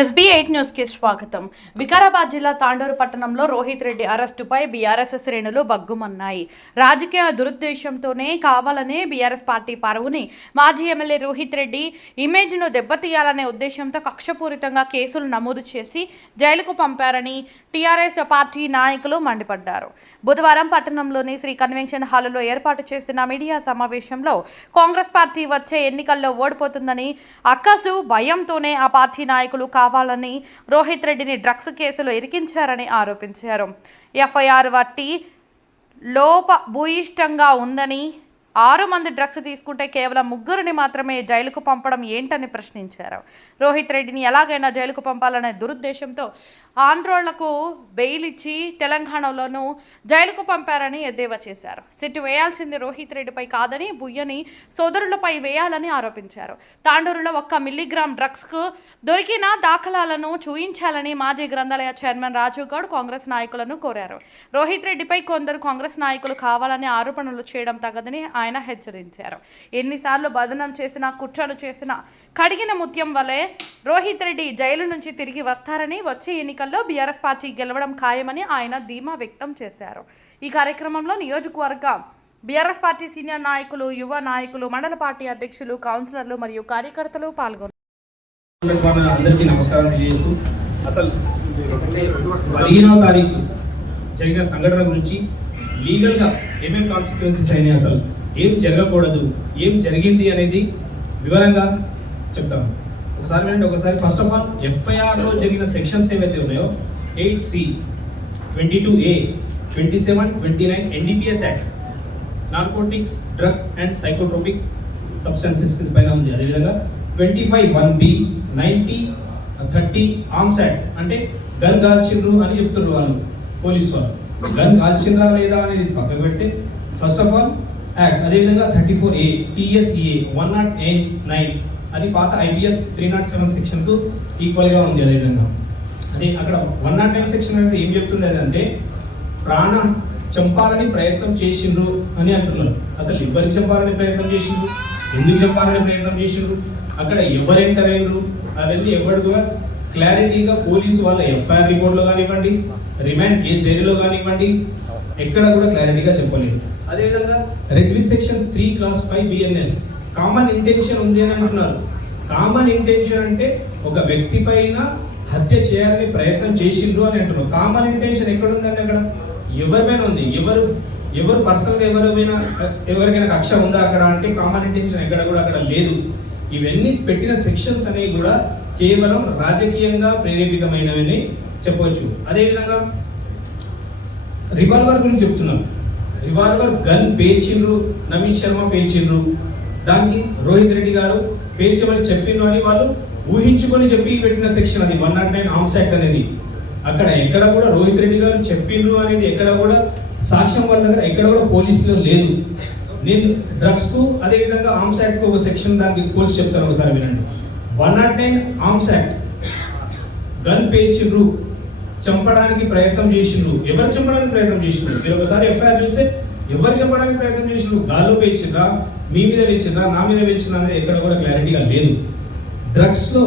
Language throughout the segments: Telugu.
SB8 న్యూస్ కి స్వాగతం. వికారాబాద్ జిల్లా తాండూరు పట్టణంలో రోహిత్ రెడ్డి అరెస్టుపై బీఆర్ఎస్ శ్రేణులు బగ్గుమన్నాయి. రాజకీయ దురుద్దేశంతోనే కావాలనే బీఆర్ఎస్ పార్టీ పరువుని మాజీ ఎమ్మెల్యే రోహిత్ రెడ్డి ఇమేజ్ను దెబ్బతీయాలనే ఉద్దేశంతో కక్షపూరితంగా కేసులు నమోదు చేసి జైలుకు పంపారని టీఆర్ఎస్ పార్టీ నాయకులు మండిపడ్డారు. బుధవారం పట్టణంలోని శ్రీ కన్వెన్షన్ హాలులో ఏర్పాటు చేసిన మీడియా సమావేశంలో కాంగ్రెస్ పార్టీ వచ్చే ఎన్నికల్లో ఓడిపోతుందని అక్కసు భయంతోనే ఆ పార్టీ నాయకులు కావాలని రోహిత్ రెడ్డిని డ్రగ్స్ కేసులో ఇరికించారని ఆరోపించారు. ఎఫ్ఐఆర్ వట్టి లోపభూయిష్టంగా ఉందని, 6 మంది డ్రగ్స్ తీసుకుంటే కేవలం 3 మాత్రమే జైలుకు పంపడం ఏంటని ప్రశ్నించారు. రోహిత్ రెడ్డిని ఎలాగైనా జైలుకు పంపాలనే దురుద్దేశంతో ఆంధ్రోళ్లకు బెయిల్ ఇచ్చి తెలంగాణలోనూ జైలుకు పంపారని ఎద్దేవా చేశారు. సిట్టు వేయాల్సింది రోహిత్ రెడ్డిపై కాదని బుయ్యని సోదరులపై వేయాలని ఆరోపించారు. తాండూరులో 1 మిల్లీగ్రామ్ డ్రగ్స్కు దొరికిన దాఖలాలను చూయించాలని మాజీ గ్రంథాలయ చైర్మన్ రాజు గౌడ్ కాంగ్రెస్ నాయకులను కోరారు. రోహిత్ రెడ్డిపై కొందరు కాంగ్రెస్ నాయకులు కావాలని ఆరోపణలు చేయడం తగదని ఆయన హెచ్చరించారు. ఎన్నిసార్లు బదనం చేసినా, కుట్రలు చేసినా కడిగిన ముత్యం వలె రోహిత్ రెడ్డి జైలు నుంచి తిరిగి వస్తారని, వచ్చే ఎన్నికల్లో బీఆర్ఎస్ పార్టీ గెలవడం ఖాయమని ఆయన ధీమా వ్యక్తం చేశారు. ఈ కార్యక్రమంలో నియోజకవర్గ బీఆర్ఎస్ పార్టీ సీనియర్ నాయకులు, యువ నాయకులు, మండల పార్టీ అధ్యక్షులు, కౌన్సిలర్లు మరియు కార్యకర్తలు పాల్గొన్నారు. అందరికీ నమస్కారం తెలియజేస్తూ, అసలు 15వ తారీఖు జరిగిన సంఘటన గురించి లీగల్గా ఏమేమి కాన్సిక్వెన్సెస్ అయినాయి, అసలు ఏం జరగకూడదు, ఏం జరిగింది అనేది వివరంగా చెప్తాము. ఒకసారి ఫస్ట్ ఆఫ్ ఆల్ ఎఫ్ఐఆర్లో జరిగిన సెక్షన్స్ ఏవైతే ఉన్నాయో 8C, 22A, 27, 29 NDPS act, narcotics, drugs and psychotropic substances పైన ఉంది. అదేవిధంగా 25(1)B, 90, 30 ఆర్మ్స్ యాక్ట్, అంటే గన్ కాల్చిండ్రు అని చెప్తున్నారు వాళ్ళు, పోలీసు వాళ్ళు. గన్ కాల్చిండ్రా లేదా అనేది పక్కకు పెడితే ఫస్ట్ ఆఫ్ ఆల్ యాక్ట్. అదేవిధంగా 34A, TSEA 109, అది పాత IPS 307 సెక్షన్కు ఈక్వల్గా ఉంది. అదేవిధంగా అక్కడ 109 సెక్షన్ అనేది ఏం చెప్తుంది అంటే ప్రాణ చంపాలని ప్రయత్నం చేసిండ్రు అని అంటున్నారు. అసలు ఎవరికి చంపాలని ప్రయత్నం చేసిండ్రు, ఎందుకు చంపాలని ప్రయత్నం చేసిండ్రు, అక్కడ ఎవరు ఎంటర్ అయినరు అనేది ఎవరు కూడా క్లారిటీగా పోలీసు వాళ్ళ ఎఫ్ఐఆర్ రిపోర్ట్లో కానివ్వండి, రిమాండ్ కేసు డైరీలో కానివ్వండి, ఎక్కడ కూడా క్లారిటీగా చెప్పలేదు. అదేవిధంగా regular section 3 class 5 BNS common intention ఉంది అని అంటున్నారు. కామన్ ఇంటెన్షన్ అంటే ఒక వ్యక్తి పైన హత్య చేయాలని ప్రయత్నం చేసిండ్రు అని అంటున్నారు. కామన్ ఇంటెన్షన్ ఎక్కడ ఉందంటే అక్కడ ఎవరిపైన ఉంది, ఎవరు పర్సనల్గా ఎవరికైనా కక్ష ఉందా అక్కడ అంటే కామన్ ఇంటెన్షన్ ఎక్కడ కూడా అక్కడ లేదు. ఇవన్నీ పెట్టిన సెక్షన్స్ అనేవి కూడా కేవలం రాజకీయంగా ప్రేరేపితమైనవని చెప్పవచ్చు. అదేవిధంగా రివాల్వర్ గురించి చెప్తున్నాం. రివాల్వర్ గన్ పేల్చిండ్రు, నవీన్ శర్మ పేల్చిండ్రు, దానికి రోహిత్ రెడ్డి గారు పేల్చమని చెప్పిండ్రు అని వాళ్ళు ఊహించుకొని చెప్పి పెట్టిన సెక్షన్ అది 109 ఆర్మ్స్ యాక్ట్ అనేది. అక్కడ ఎక్కడ కూడా రోహిత్ రెడ్డి గారు చెప్పిండ్రు అనేది ఎక్కడ కూడా సాక్ష్యం వాళ్ళ దగ్గర ఎక్కడ కూడా పోలీసులో లేదు. నేను డ్రగ్స్కు అదేవిధంగా ఆర్మ్స్ యాక్ట్కు ఒక సెక్షన్ దానికి పోలీసు చెప్తాను, ఒకసారి వినండి. 109 ఆర్మ్స్ యాక్ట్, గన్ పేల్చిండ్రు, చంపడానికి ప్రయత్నం చేసిండ్రు. ఎవరు చంపడానికి ప్రయత్నం చేసిండ్రు? మీరు ఒకసారి ఎఫ్ఐఆర్ చూస్తే ఎవరు చంపడానికి ప్రయత్నం చేసిండ్రు? గాల్లో పేల్చిండ్రా, మీ మీద వేసిండ్రా, నా మీద వేసిండ్రా అనేది ఎక్కడ కూడా క్లారిటీగా లేదు. డ్రగ్స్లో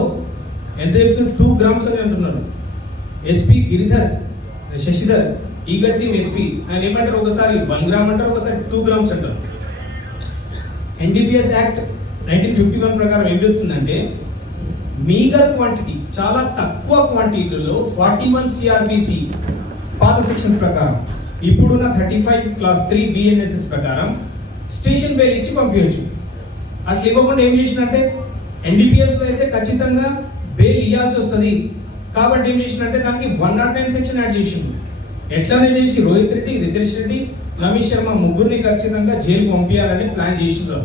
ఎంత చెప్తున్నారు? 2 grams అని అంటున్నారు. SP Giridhar Shashidhar Eagle team SP ఆయన ఏమంటారు? ఒకసారి 1 gram అంటారు, ఒకసారి 2 grams అంటారు. NDPS యాక్ట్ 1951 ప్రకారం ఏం చెప్తుందంటే మీగర్ క్వాంటిటీ, చాలా తక్కువ క్వాంటిటీలో 41 CRPC పాత సెక్షన్స్ ప్రకారం, ఇప్పుడున్న 35 క్లాస్ 3 BNSS ప్రకారం స్టేషన్ బెయిల్ ఇచ్చి పంపించవచ్చు. అట్లా ఇవ్వకుండా ఏం చేసినట్టే NDPSలో అయితే ఖచ్చితంగా బెయిల్ ఇవ్వాల్సి వస్తుంది. కాబట్టి ఏం చేసినట్టే దానికి 109 సెక్షన్ యాడ్ చేసిండు. ఎట్లానే చేసి రోహిత్ రెడ్డి, రితేష్ రెడ్డి, నవీన్ శర్మ ముగ్గురిని ఖచ్చితంగా జైలుకు పంపించాలని ప్లాన్ చేసిండ్రు.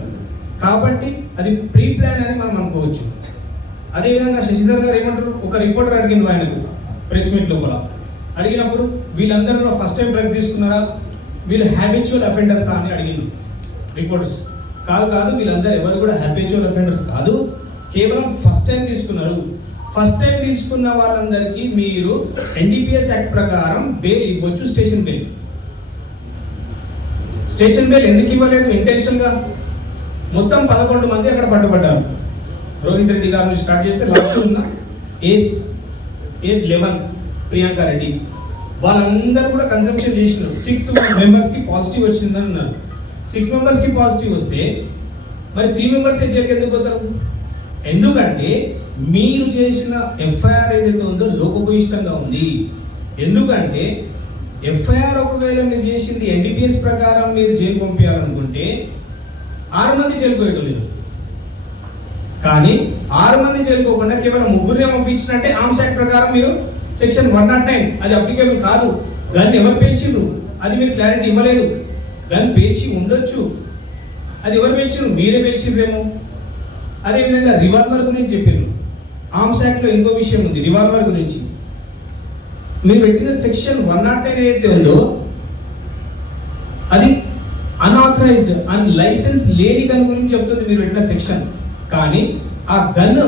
కాబట్టి అది ప్రీ ప్లాన్ అని మనం అనుకోవచ్చు. అదేవిధంగా శశిధర్ గారు ఏమంటారు? ఒక రిపోర్టర్ అడిగిండు ఆయనకు ప్రెస్ మీట్ లోపల, అడిగినప్పుడు వీళ్ళందరూ ఫస్ట్ టైం డ్రగ్స్ తీసుకున్నారా, వీళ్ళు హ్యాబిచువల్ అఫెండర్సా అని అడిగిండు రిపోర్టర్స్. కాదు, వీళ్ళందరూ ఎవరు కూడా హ్యాబిచువల్ అఫెండర్స్ కాదు, కేవలం ఫస్ట్ టైం తీసుకున్నారు. ఫస్ట్ టైం తీసుకున్న వాళ్ళందరికీ మీరు NDPS యాక్ట్ ప్రకారం బెయిల్ ఇవ్వచ్చు, స్టేషన్ బెయిల్. స్టేషన్ బెయిల్ ఎందుకు ఇవ్వలేదు? ఇంటెన్షన్గా మొత్తం 11 మంది అక్కడ పట్టుబడ్డారు. రోహిత్ రెడ్డి గారు స్టార్ట్ చేస్తే లాస్ట్ ఉన్న A11 ప్రియాంక రెడ్డి, వాళ్ళందరూ కూడా కన్సంప్షన్ చేసినారు. 6 మెంబర్స్కి పాజిటివ్ వచ్చిందని అన్నారు. 6 మెంబర్స్కి పాజిటివ్ వస్తే మరి 3 మెంబర్స్ జైలుకి ఎందుకు పోతారు? ఎందుకంటే మీరు చేసిన ఎఫ్ఐఆర్ ఏదైతే ఉందో లోపభూయిష్టంగా ఉంది. ఎందుకంటే ఎఫ్ఐఆర్ ఒకవేళ మీరు చేసింది NDPS ప్రకారం మీరు జైలు పంపించాలనుకుంటే 6 మంది జైలు పోయేటోళ్ళు. కానీ 6 మంది జైలుకోకుండా కేవలం 3 పంపించినట్టే ఆర్మ్స్ యాక్ట్ ప్రకారం మీరు సెక్షన్ 109 అది అప్లికేబుల్ కాదు. గన్ ఎవరు పేర్చిండ్రు అది మీరు క్లారిటీ ఇవ్వలేదు. గన్ పేర్చి ఉండొచ్చు, అది ఎవరు పేర్చిండ్రు? మీరే పేర్చిండ్రేమో. అదేవిధంగా రివాల్వర్ గురించి చెప్పారు. ఆర్మ్స్ యాక్ట్ లో ఇంకో విషయం ఉంది రివాల్వర్ గురించి. మీరు పెట్టిన సెక్షన్ 109 ఏదైతే ఉందో అది అన్ఆథరైజ్డ్ లైసెన్స్ లేని గన్ గురించి చెప్తుంది మీరు పెట్టిన సెక్షన్. కానీ ఆ గన్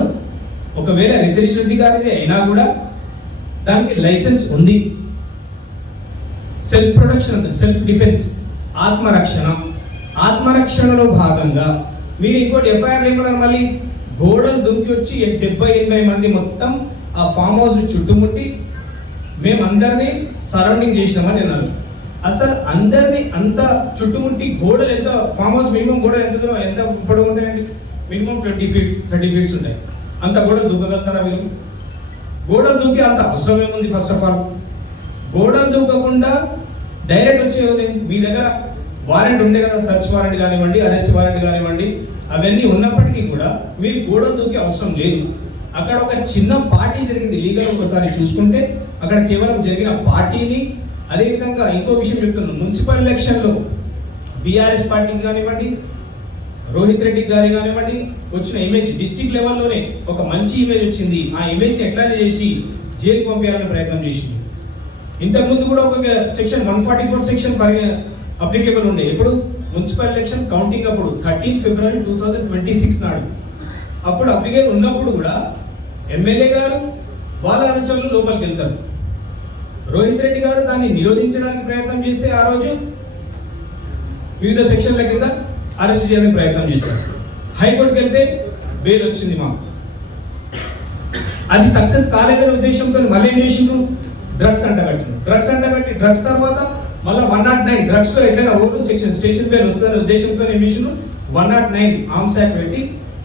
ఒకవేళ రితేష్ రెడ్డి గారిదే అయినా కూడా దానికి లైసెన్స్ ఉంది. సెల్ఫ్ ప్రొటెక్షన్, సెల్ఫ్ డిఫెన్స్, ఆత్మరక్షణలో భాగంగా మీరు ఇంకోటి ఎఫ్ఐఆర్ ఏమన్నారు? మళ్ళీ గోడలు దుంకి వచ్చి 70-80 మంది మొత్తం ఆ ఫామ్ హౌస్ చుట్టుముట్టి మేమందరినీ సరౌండింగ్ చేసినామని అన్నారు. అసలు అందరినీ అంత చుట్టుముట్టి గోడలు ఎంత, ఫామ్ హౌస్ మినిమం గోడ ఎంత పొడవు ఉంటాయండి? మినిమం 20 ఫీట్స్ 30 ఫీట్స్ ఉంటాయి. అంత గోడలు దూకగలుగుతారా మీరు? గోడలు దూకి అంత అవసరం ఏముంది? ఫస్ట్ ఆఫ్ ఆల్ గోడలు దూకకుండా డైరెక్ట్ వచ్చే మీ దగ్గర వారెంట్ ఉండే కదా, సర్చ్ వారెంట్ కానివ్వండి, అరెస్ట్ వారెంట్ కానివ్వండి, అవన్నీ ఉన్నప్పటికీ కూడా మీరు గోడలు దూకే అవసరం లేదు. అక్కడ ఒక చిన్న పార్టీ జరిగింది లీగల్. ఒకసారి చూసుకుంటే అక్కడ కేవలం జరిగిన పార్టీని, అదేవిధంగా ఇంకో విషయం చెప్తున్నాను, మున్సిపల్ ఎలక్షన్లో బీఆర్ఎస్ పార్టీకి కానివ్వండి, రోహిత్ రెడ్డి గారి కానివ్వండి, వచ్చిన ఇమేజ్ డిస్ట్రిక్ట్ లెవెల్లోనే ఒక మంచి ఇమేజ్ వచ్చింది. ఆ ఇమేజ్ని ఎట్లా చేసి జైలుకి పంపించాలనే ప్రయత్నం చేసింది. ఇంతకుముందు కూడా ఒక సెక్షన్ 144 సెక్షన్ అప్లికేబుల్ ఉండే. ఎప్పుడు? మున్సిపల్ ఎలక్షన్ కౌంటింగ్ అప్పుడు 13 ఫిబ్రవరి 2026 నాడు. అప్పుడు అప్లికేబుల్ ఉన్నప్పుడు కూడా ఎమ్మెల్యే గారు వాళ్ళ అనుచరులు లోపలికి వెళ్తారు. రోహిత్ రెడ్డి గారు దాన్ని నిరోధించడానికి ప్రయత్నం చేస్తే ఆ రోజు వివిధ సెక్షన్ల కింద అరెస్ట్ చేయడానికి ప్రయత్నం చేశారు. హైకోర్టుకి వెళ్తే బెయిల్ వచ్చింది మాకు. అది సక్సెస్ కాలేదనే ఉద్దేశంతో మళ్ళీ ఏం చేసిండ్రు? డ్రగ్స్ అంటగట్టి డ్రగ్స్ తర్వాత మళ్ళీ 109 డ్రగ్స్ లో ఎట్లయినా ఓవర్ స్టేషన్ బెయిల్ వస్తుందనే ఉద్దేశంతో ఏం చేసిండ్రు? 109 ఆర్మ్స్ యాక్ట్ పెట్టి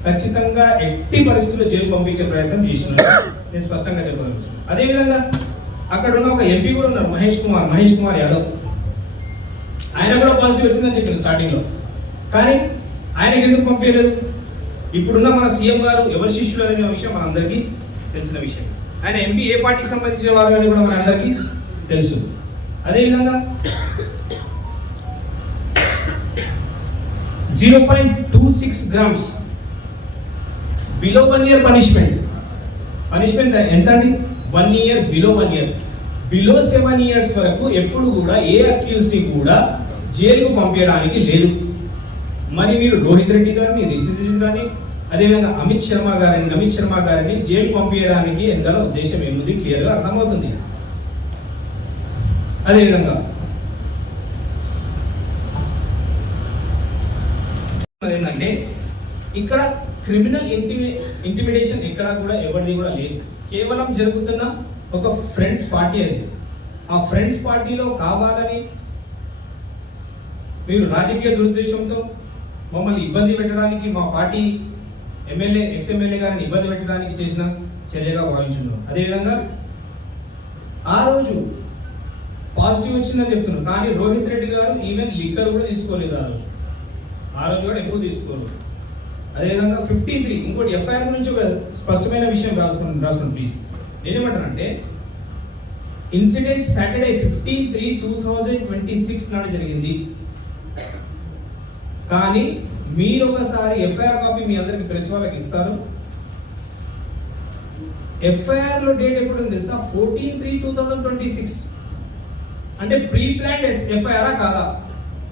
ఖచ్చితంగా ఎట్టి పరిస్థితుల్లో జైలు పంపించే ప్రయత్నం చేసినారు. నేను స్పష్టంగా చెప్పగలను. అదేవిధంగా అక్కడ ఉన్న ఒక ఎంపీ కూడా ఉన్నారు, మహేష్ కుమార్ యాదవ్. ఆయన కూడా పాజిటివ్ వచ్చిందని చెప్పారు స్టార్టింగ్ లో. కానీ ఆయనకి ఎందుకు పంపించలేదు? ఇప్పుడున్న మన సీఎం గారు ఎవరి శిష్యులు అనే విషయం మనందరికీ తెలిసిన విషయం. ఆయన ఎంపీ ఏ పార్టీకి సంబంధించిన వారు అని కూడా మనందరికీ తెలుసు. అదేవిధంగా 0.26 grams బిలో 1 year పనిష్మెంట్ ఎంత అండి? 1 year, below 1 year. Below 7 years వరకు ఎప్పుడు కూడా ఏ అక్యూజ్డ్ ని కూడా జైలుకు పంపించడానికి లేదు. మరి మీరు రోహిత్ రెడ్డి గారిని, రిషిత్ రెడ్డి గారిని, అదేవిధంగా అమిత్ శర్మ గారిని జైలు పంపించడానికి ఎంతల ఉద్దేశం ఏముంది? క్లియర్గా అర్థమవుతుంది. అదేవిధంగా ఏంటంటే ఇక్కడ క్రిమినల్ ఇంటిమిడేషన్ ఎక్కడ కూడా ఎవరిది కూడా లేదు. కేవలం జరుగుతున్న ఒక ఫ్రెండ్స్ పార్టీ అది. ఆ ఫ్రెండ్స్ పార్టీలో కావాలని మీరు రాజకీయ దురుద్దేశంతో మమ్మల్ని ఇబ్బంది పెట్టడానికి, మా పార్టీ ఎమ్మెల్యే ఎక్స్ఎమ్మెల్యే గారిని ఇబ్బంది పెట్టడానికి చేసిన చర్యగా భావించున్నాం. అదేవిధంగా ఆ రోజు పాజిటివ్ వచ్చిందని చెప్తున్నారు. కానీ రోహిత్ రెడ్డి గారు ఈవెన్ లిక్కర్ కూడా తీసుకోలేదు ఆ రోజు కూడా ఎప్పుడు తీసుకోలేదు. అదేవిధంగా 15/3 ఇంకోటి ఎఫ్ఐఆర్ గురించి ఒక స్పష్టమైన విషయం రాసుకోండి ప్లీజ్. నేనేమంటానంటే ఇన్సిడెంట్ సాటర్డే 15/3/2026 నాడు జరిగింది. కానీ మీరు ఒకసారి ఎఫ్ఐఆర్ కాపీ మీ అందరికి ప్రెస్ వాళ్ళకి ఇస్తారు. ఎఫ్ఐఆర్ లో డేట్ ఎప్పుడు తెలుసా? 14/3/2026. అంటే ప్రీ ప్లాన్డ్ ఎఫ్ఐఆర్ కాదా?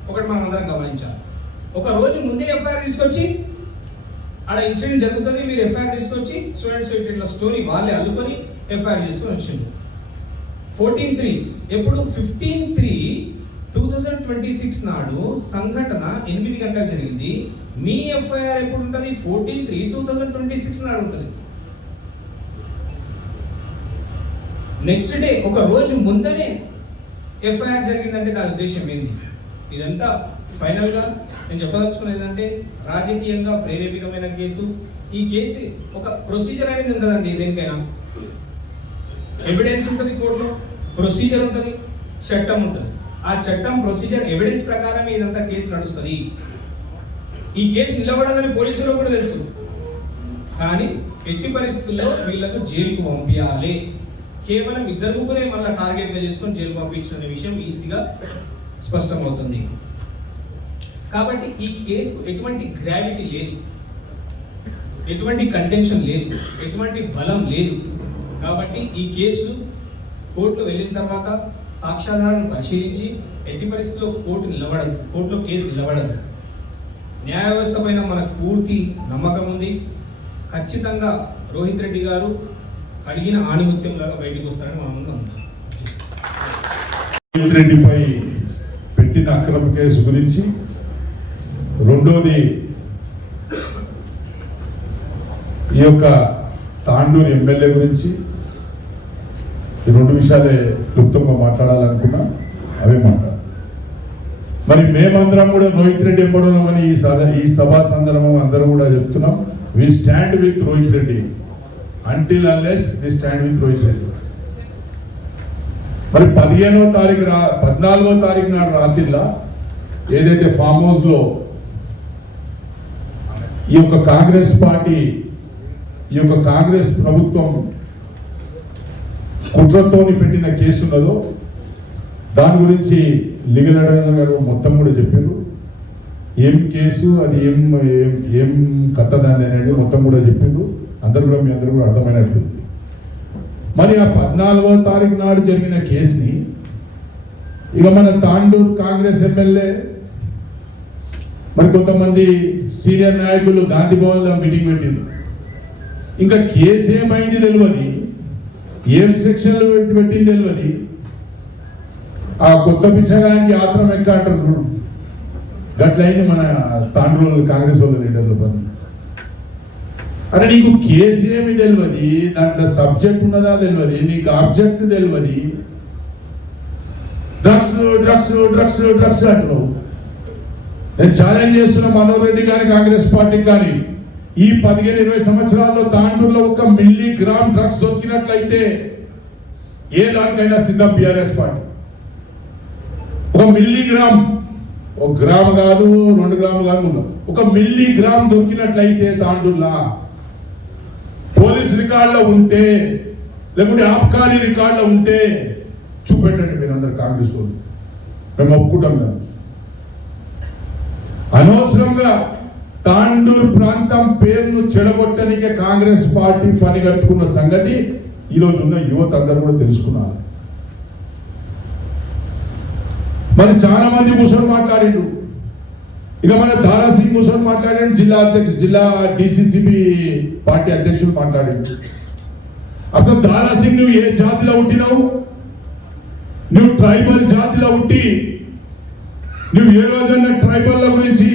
ఒకటి మనం అందరం గమనించాలి. ఒక రోజు ముందే ఎఫ్ఐఆర్ తీసుకొచ్చి ఆడ ఇన్సిడెంట్ జరుగుతుంది, మీరు ఎఫ్ఐఆర్ తీసుకొచ్చి స్టూడెంట్స్ ఇట్లా స్టోరీ వాళ్ళే అల్లుకొని ఎఫ్ఐఆర్ తీసుకొని వచ్చింది. 14/3 ఎప్పుడు? 15/3/2026 నాడు సంఘటన 8 గంటలకు జరిగింది. మీ ఎఫ్ఐఆర్ ఎప్పుడు ఉంటుంది? 14/3/2026 నాడు ఉంటుంది. నెక్స్ట్ డే ఒక రోజు ముందనే ఎఫ్ఐఆర్ జరిగిందంటే దాని ఉద్దేశం ఏంది? ఇదంతా ఫైనల్గా నేను చెప్పదలుచుకున్నది ఏంటంటే రాజకీయంగా ప్రేరేపితమైన కేసు. ఈ కేసు ఒక ప్రొసీజర్ అనేది ఉంటుందండి. దేనికైనా ఎవిడెన్స్ ఉంటుంది, కోర్టులో ప్రొసీజర్ ఉంటుంది, చట్టం ఉంటుంది. ఆ చట్టం ప్రొసీజర్ ఎవిడెన్స్ ప్రకారమే ఇదంతా కేసు నడుస్తుంది. ఈ కేసు నిలబడదని పోలీసులకు కూడా తెలుసు, కానీ ఎట్టి పరిస్థితుల్లో వీళ్ళకు జైలుకు పంపించాలి. కేవలం ఇద్దరు ముగ్గురే మళ్ళీ టార్గెట్గా చేసుకొని జైలు పంపించిన విషయం ఈజీగా స్పష్టమవుతుంది. కాబట్టి ఈ కేసు ఎటువంటి గ్రావిటీ లేదు, ఎటువంటి కంటెన్షన్ లేదు, ఎటువంటి బలం లేదు. కాబట్టి ఈ కేసు కోర్టులో వెళ్ళిన తర్వాత సాక్ష్యాధారాలను పరిశీలించి ఎట్టి పరిస్థితుల్లో కోర్టులో కేసు నిలబడదు. న్యాయ వ్యవస్థ పైన మనకు పూర్తి నమ్మకం ఉంది. ఖచ్చితంగా రోహిత్ రెడ్డి గారు కడిగిన ఆణిముత్యంలాగా బయటకు వస్తారని మనం నమ్ముతాం. రోహిత్ రెడ్డిపై పెట్టిన అక్రమ కేసు గురించి, రెండోది ఈ యొక్క తాండూరు ఎమ్మెల్యే గురించి, ఈ రెండు విషయాలే క్లుప్తంగా మాట్లాడాలనుకున్నా, అవే మాట్లాడాలి. మరి మేమందరం కూడా రోహిత్ రెడ్డి ఎంపడున్నామని ఈ సభా సందర్భం అందరం కూడా చెప్తున్నాం. We stand with Rohit Reddy until unless we stand with Rohit Reddy. మరి 14వ తారీఖు నాడు రాత్రిలో ఏదైతే ఫామ్ హౌస్ లో ఈ యొక్క కాంగ్రెస్ పార్టీ, ఈ యొక్క కాంగ్రెస్ ప్రభుత్వం కుట్రతోని పెట్టిన కేసు ఉన్నదో దాని గురించి లీగల్ అడ్వైజర్ గారు మొత్తం కూడా చెప్పారు. ఏం కేసు, అది ఏం కథ దాన్ని అనేది మొత్తం కూడా చెప్పిండు. అందరూ కూడా మీ అందరూ కూడా అర్థమైనట్లుంది. మరి ఆ 14వ తారీఖు నాడు జరిగిన కేసుని ఇక మన తాండూరు కాంగ్రెస్ ఎమ్మెల్యే, మరి కొంతమంది సీనియర్ నాయకులు గాంధీ భవన్లో మీటింగ్ పెట్టింది. ఇంకా కేసు ఏమైంది తెలియదు, ఏం సెక్షన్లు పెట్టింది తెలియదు. ఆ కొత్త పిచ్చగానికి ఆత్రం ఎక్క అంటారు, గట్లయింది మన తాండూరు కాంగ్రెస్ వాళ్ళ లీడర్ల పని. అరే నీకు కేసు ఏమి తెలియదు, దాంట్లో సబ్జెక్ట్ ఉన్నదా తెలియదు, నీకు ఆబ్జెక్ట్ తెలియదు, డ్రగ్స్ డ్రగ్స్ డ్రగ్స్ డ్రగ్స్ అంటున్నావు. నేను ఛాలెంజ్ చేస్తున్న మనోహర్ రెడ్డి కానీ కాంగ్రెస్ పార్టీకి కానీ, ఈ 15-20 సంవత్సరాల్లో తాండూరులో 1 మిల్లీగ్రామ్ డ్రగ్స్ దొరికినట్లయితే ఏ దానికైనా సిద్ధం బీఆర్ఎస్ పార్టీ. 1 మిల్లీగ్రామ్, 1 గ్రామ్ కాదు, 2 గ్రాములు కాదు, 1 మిల్లీగ్రామ్ దొరికినట్లయితే తాండూరులా పోలీస్ రికార్డులో ఉంటే, లేకుంటే ఆబ్కారీ రికార్డులో ఉంటే చూపెట్టండి మీరు అందరు కాంగ్రెస్ వాళ్ళు, మేము ఒప్పుకుంటాం కదా. అనవసరంగా తాండూరు ప్రాంతం పేరును చెడగొట్టడానికి కాంగ్రెస్ పార్టీ పని కట్టుకున్న సంగతి ఈరోజు ఉన్న యువత అందరూ కూడా తెలుసుకున్నారు. మరి చాలా మంది కూర్చొని మాట్లాడిండు. ఇక మన దారాసింగ్ కూర్చొని మాట్లాడాడు, జిల్లా డిసిసిబి పార్టీ అధ్యక్షుడు మాట్లాడిండు. అసలు దారాసింగ్ నువ్వు ఏ జాతిలో పుట్టినావు? నువ్వు ట్రైబల్ జాతిలో పుట్టి నువ్వు ఏ రోజన్నా ట్రైబల్ల గురించి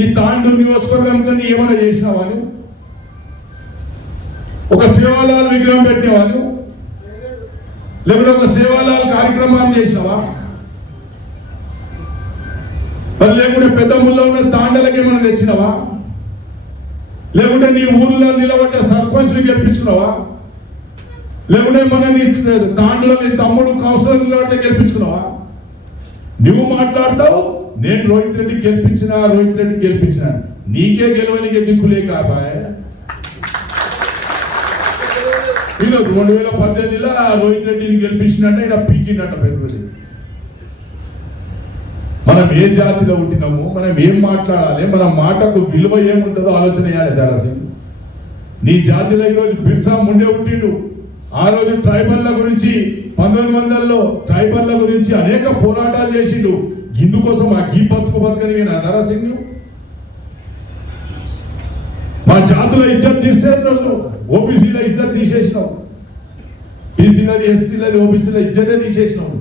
ఈ తాండూరు నియోజకవర్గం కానీ ఏమైనా చేసినావా? నువ్వు ఒక సేవాలాల్ విగ్రహం పెట్టినవా? నువ్వు లేకుంటే ఒక సేవాలాల్ కార్యక్రమాన్ని చేసినావా? మరి లేకుంటే పెద్ద ముళ్ళ ఉన్న తాండలకి ఏమైనా తెచ్చినావా? లేకుంటే నీ ఊర్లో నిలబడ్డ సర్పంచ్ గెలిపించుకున్నావా? లేకుంటే మన నీ తాండలో నీ తమ్ముడు కౌన్సిలర్ నిలబడితే గెలిపించుకున్నావా? నువ్వు మాట్లాడతావు, నేను రోహిత్ రెడ్డి గెలిపించిన నీకే గెలవనికి దిక్కులే కాబోయే. 2018లో రోహిత్ రెడ్డిని గెలిపించినట్టే ఇలా పీకినట్ట పెరుగుతుంది. మనం ఏ జాతిలో ఉంటున్నాము, మనం ఏం మాట్లాడాలి, మన మాటకు విలువ ఏముంటుందో ఆలోచన చేయాలి. దారాసింగ్ నీ జాతిలో ఈరోజు బిర్సా ముండే పుట్టిండు. ఆ రోజు ట్రైబల్ల గురించి 1900లో ట్రైబల్ల గురించి అనేక పోరాటాలు చేసిండు. ఇందుకోసం ఆ గీ బతుకని దారాసింగ్ మా జాతుల ఇజ్జత్ తీసేసినావు, ఓబీసీల ఇజ్జత్ తీసేసినావు, బీసీలది ఎస్సీలది ఓబీసీల ఇజ్జతే తీసేసినావు.